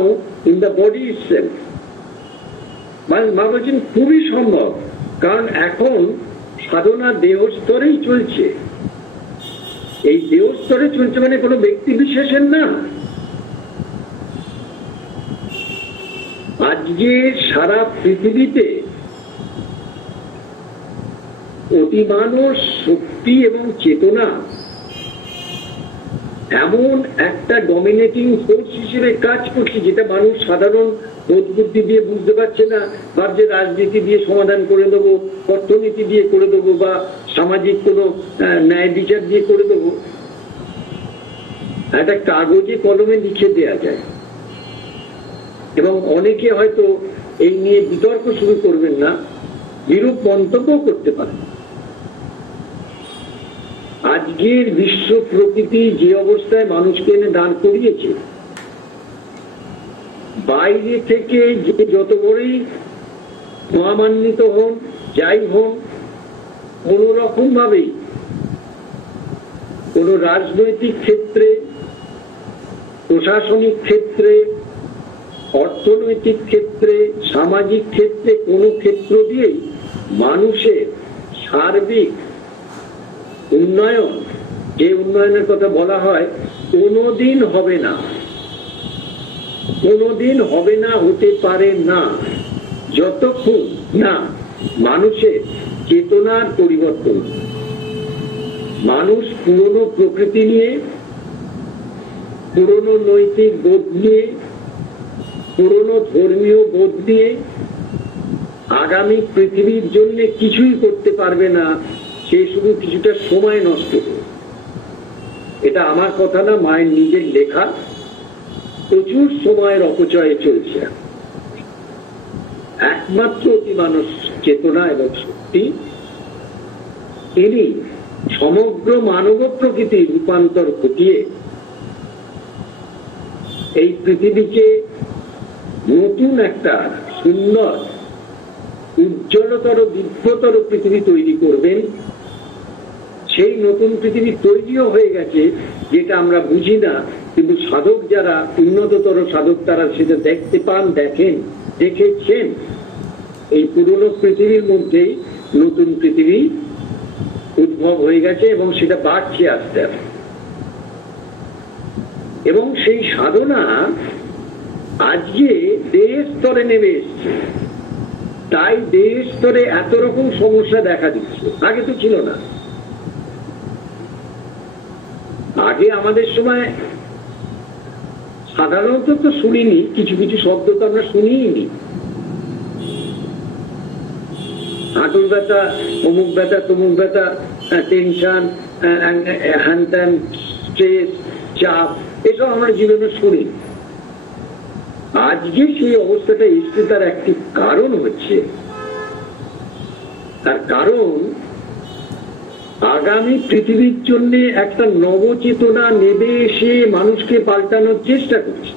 in the body itself। মা বলছেন খুবই সম্ভব, কারণ এখন সাধনা দেহ স্তরেই চলছে। এই দেহ স্তরে চলছে মানে কোনো ব্যক্তি বিশেষের না। আজকে সারা পৃথিবীতে অতিমানব শক্তি এবং চেতনা এমন একটা ডমিনেটিং ফোর্স হিসেবে কাজ করছে, যেটা মানুষ সাধারণ বোধ বুদ্ধি দিয়ে বুঝতে পারছে না। ভাবছে রাজনীতি দিয়ে সমাধান করে দেবো, অর্থনীতি দিয়ে করে দেবো, বা সামাজিক কোনো ন্যায় বিচার দিয়ে করে দেবো। একটা কাগজে কলমে লিখে দেয়া যায়, এবং অনেকে হয়তো এই নিয়ে বিতর্ক শুরু করবেন না, বিরূপ মন্তব্য করতে পারেন। আজকের বিশ্ব প্রকৃতি যে অবস্থায় মানুষকে এনে দাঁড় করিয়েছে, বাইরে থেকে যে যত বড়ই মহামান্বিত হন, যাই হোক, কোন রকম ভাবেই কোন রাজনৈতিক ক্ষেত্রে, প্রশাসনিক ক্ষেত্রে, অর্থনৈতিক ক্ষেত্রে, সামাজিক ক্ষেত্রে, কোন ক্ষেত্র দিয়েই মানুষের সার্বিক উন্নয়ন, যে উন্নয়নের কথা বলা হয়, কোনোদিন হবে না, কোনোদিন হবে না, হতে পারে না, যতক্ষণ না মানুষের চেতনার পরিবর্তন। মানুষ পুরনো প্রকৃতি নিয়ে, পুরনো নৈতিক বোধ নিয়ে, পুরনো ধর্মীয় বোধ নিয়ে আগামী পৃথিবীর জন্য কিছুই করতে পারবে না। সে শুধু কিছুটা সময় নষ্ট করে। এটা আমার কথা না, মায়ের নিজের লেখা। প্রচুর সময়ের অপচয়ে চলছে। একমাত্র অতি মানুষ চেতনা এবং শক্তি, তিনি সমগ্র মানব প্রকৃতির রূপান্তর ঘটিয়ে এই পৃথিবীকে নতুন একটা সুন্দর, উজ্জ্বলতর, দিব্যতর পৃথিবী তৈরি করবেন। সেই নতুন পৃথিবী তৈরিও হয়ে গেছে, যেটা আমরা বুঝি না, কিন্তু সাধক যারা, উন্নততর সাধক, তারা সেটা দেখতে পান, দেখেন, দেখেছেন। এই পুরনো পৃথিবীর মধ্যেই নতুন পৃথিবী উদ্ভব হয়ে গেছে এবং সেটা বাড়ছে আস্তে আস্তে। এবং সেই সাধনা আজকে দেশ স্তরে নেমে এসছে। তাই দেশ স্তরে এত রকম সমস্যা দেখা দিচ্ছে, আগে তো ছিল না। আগে আমাদের সময় সাধারণত তো শুনিনি, কিছু কিছু শব্দ তো আমরা শুনিনি। হাঁটুর ব্যথা, অমুক ব্যথা, তমুক ব্যথা, টেনশন, হ্যান, স্ট্রেস, চাপ, এসব আমরা জীবনে শুনি। আজকে সেই অবস্থাটা এসছে, তার একটি কারণ হচ্ছে, তার কারণ আগামী পৃথিবীর জন্য একটা নবচেতনা নেবে এসে মানুষকে পাল্টানোর চেষ্টা করছে।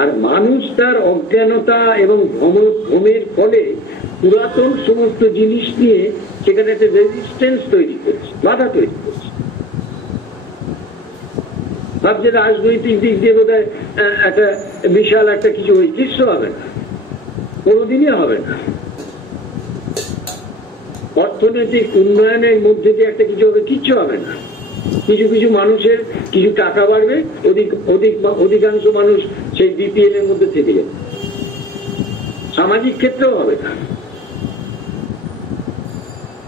আর মানুষ তার অজ্ঞানতা এবং ভ্রমের ফলে পুরাতন সমস্ত জিনিস নিয়ে সেখানে একটা রেজিস্ট্যান্স তৈরি করছে, বাধা তৈরি করছে। ভাবছে রাজনৈতিক দিক দিয়ে বোধ হয় একটা বিশাল একটা কিছু ঐতিহ্য হবে না, কোনোদিনই হবে না। অর্থনৈতিক উন্নয়নের মধ্যে দিয়ে একটা কিছু হবে, কিচ্ছু হবে না। কিছু কিছু মানুষের কিছু টাকা বাড়বে, অধিকাংশ মানুষ সেই বিপিএল এর মধ্যে থেকে যাবে। সামাজিক ক্ষেত্রেও হবে না।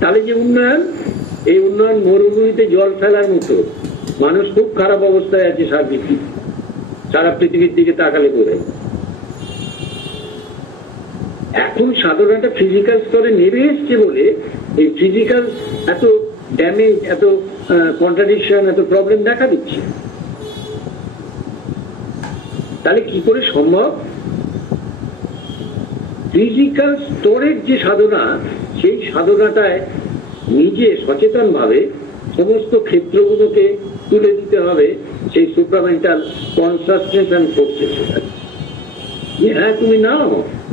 তাহলে যে উন্নয়ন, এই উন্নয়ন মরুভূমিতে জল ফেলার মতো। মানুষ খুব খারাপ অবস্থায় আছে সার্বিক, সারা পৃথিবীর দিকে তাকালে করে। এখন সাধারণত ফিজিক্যাল স্তরে নেমে এসছে বলে এই ফিজিক্যাল এত ড্যামেজ, এত কন্ট্রাডিকশন, এত প্রবলেম দেখা দিচ্ছে। তাহলে কি করে সম্ভব? ফিজিক্যাল স্তরের যে সাধনা, সেই সাধনাটায় নিজে সচেতন ভাবে সমস্ত ক্ষেত্রগুলোকে তুলে দিতে হবে সেই সুপ্রামেন্টাল কনসাসনেস অ্যান্ড ফোর্সেস। হ্যাঁ, তুমি নাও,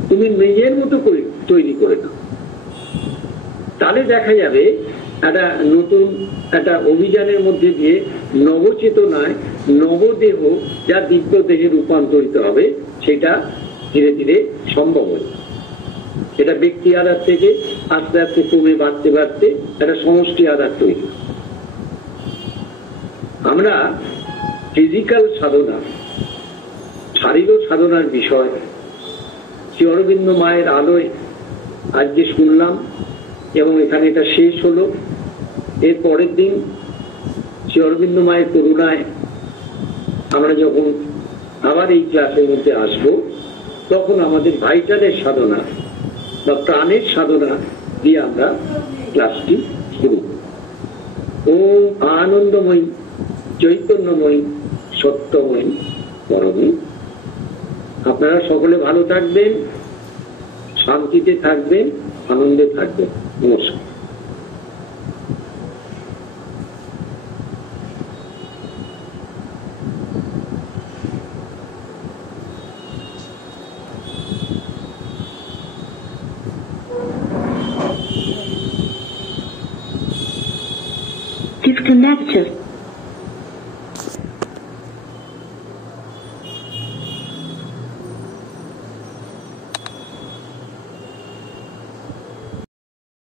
তুমি নিজের মতো তৈরি করে নাও। তাহলে দেখা যাবে একটা নতুন একটা অভিযানের মধ্যে দিয়ে নবচেতনায় নবদেহ, যা দিব্য দেহে রূপান্তরিত হবে, সেটা ধীরে ধীরে সম্ভব হয়। এটা ব্যক্তি আধার থেকে আস্তে আস্তে কমে বাড়তে বাড়তে একটা সমষ্টি আধার তৈরি। আমরা ফিজিক্যাল সাধনা, শারীরিক সাধনার বিষয় শ্রী অরবিন্দ মায়ের আলোয় আজকে শুনলাম এবং এখানে এটা শেষ হলো। এর পরের দিন শ্রী অরবিন্দ মায়ের করুণায় আমরা যখন আবার এই ক্লাসের মধ্যে আসব, তখন আমাদের ভাইটালের সাধনা বা প্রাণের সাধনা দিয়ে আমরা ক্লাসটি শুরু করব। ওম আনন্দময়ী, চৈতন্যময়ী, সত্যময়ী, পরমী। আপনারা সকলে ভালো থাকবেন, শান্তিতে থাকবেন, আনন্দে থাকবেন। নমস্কার। lecture.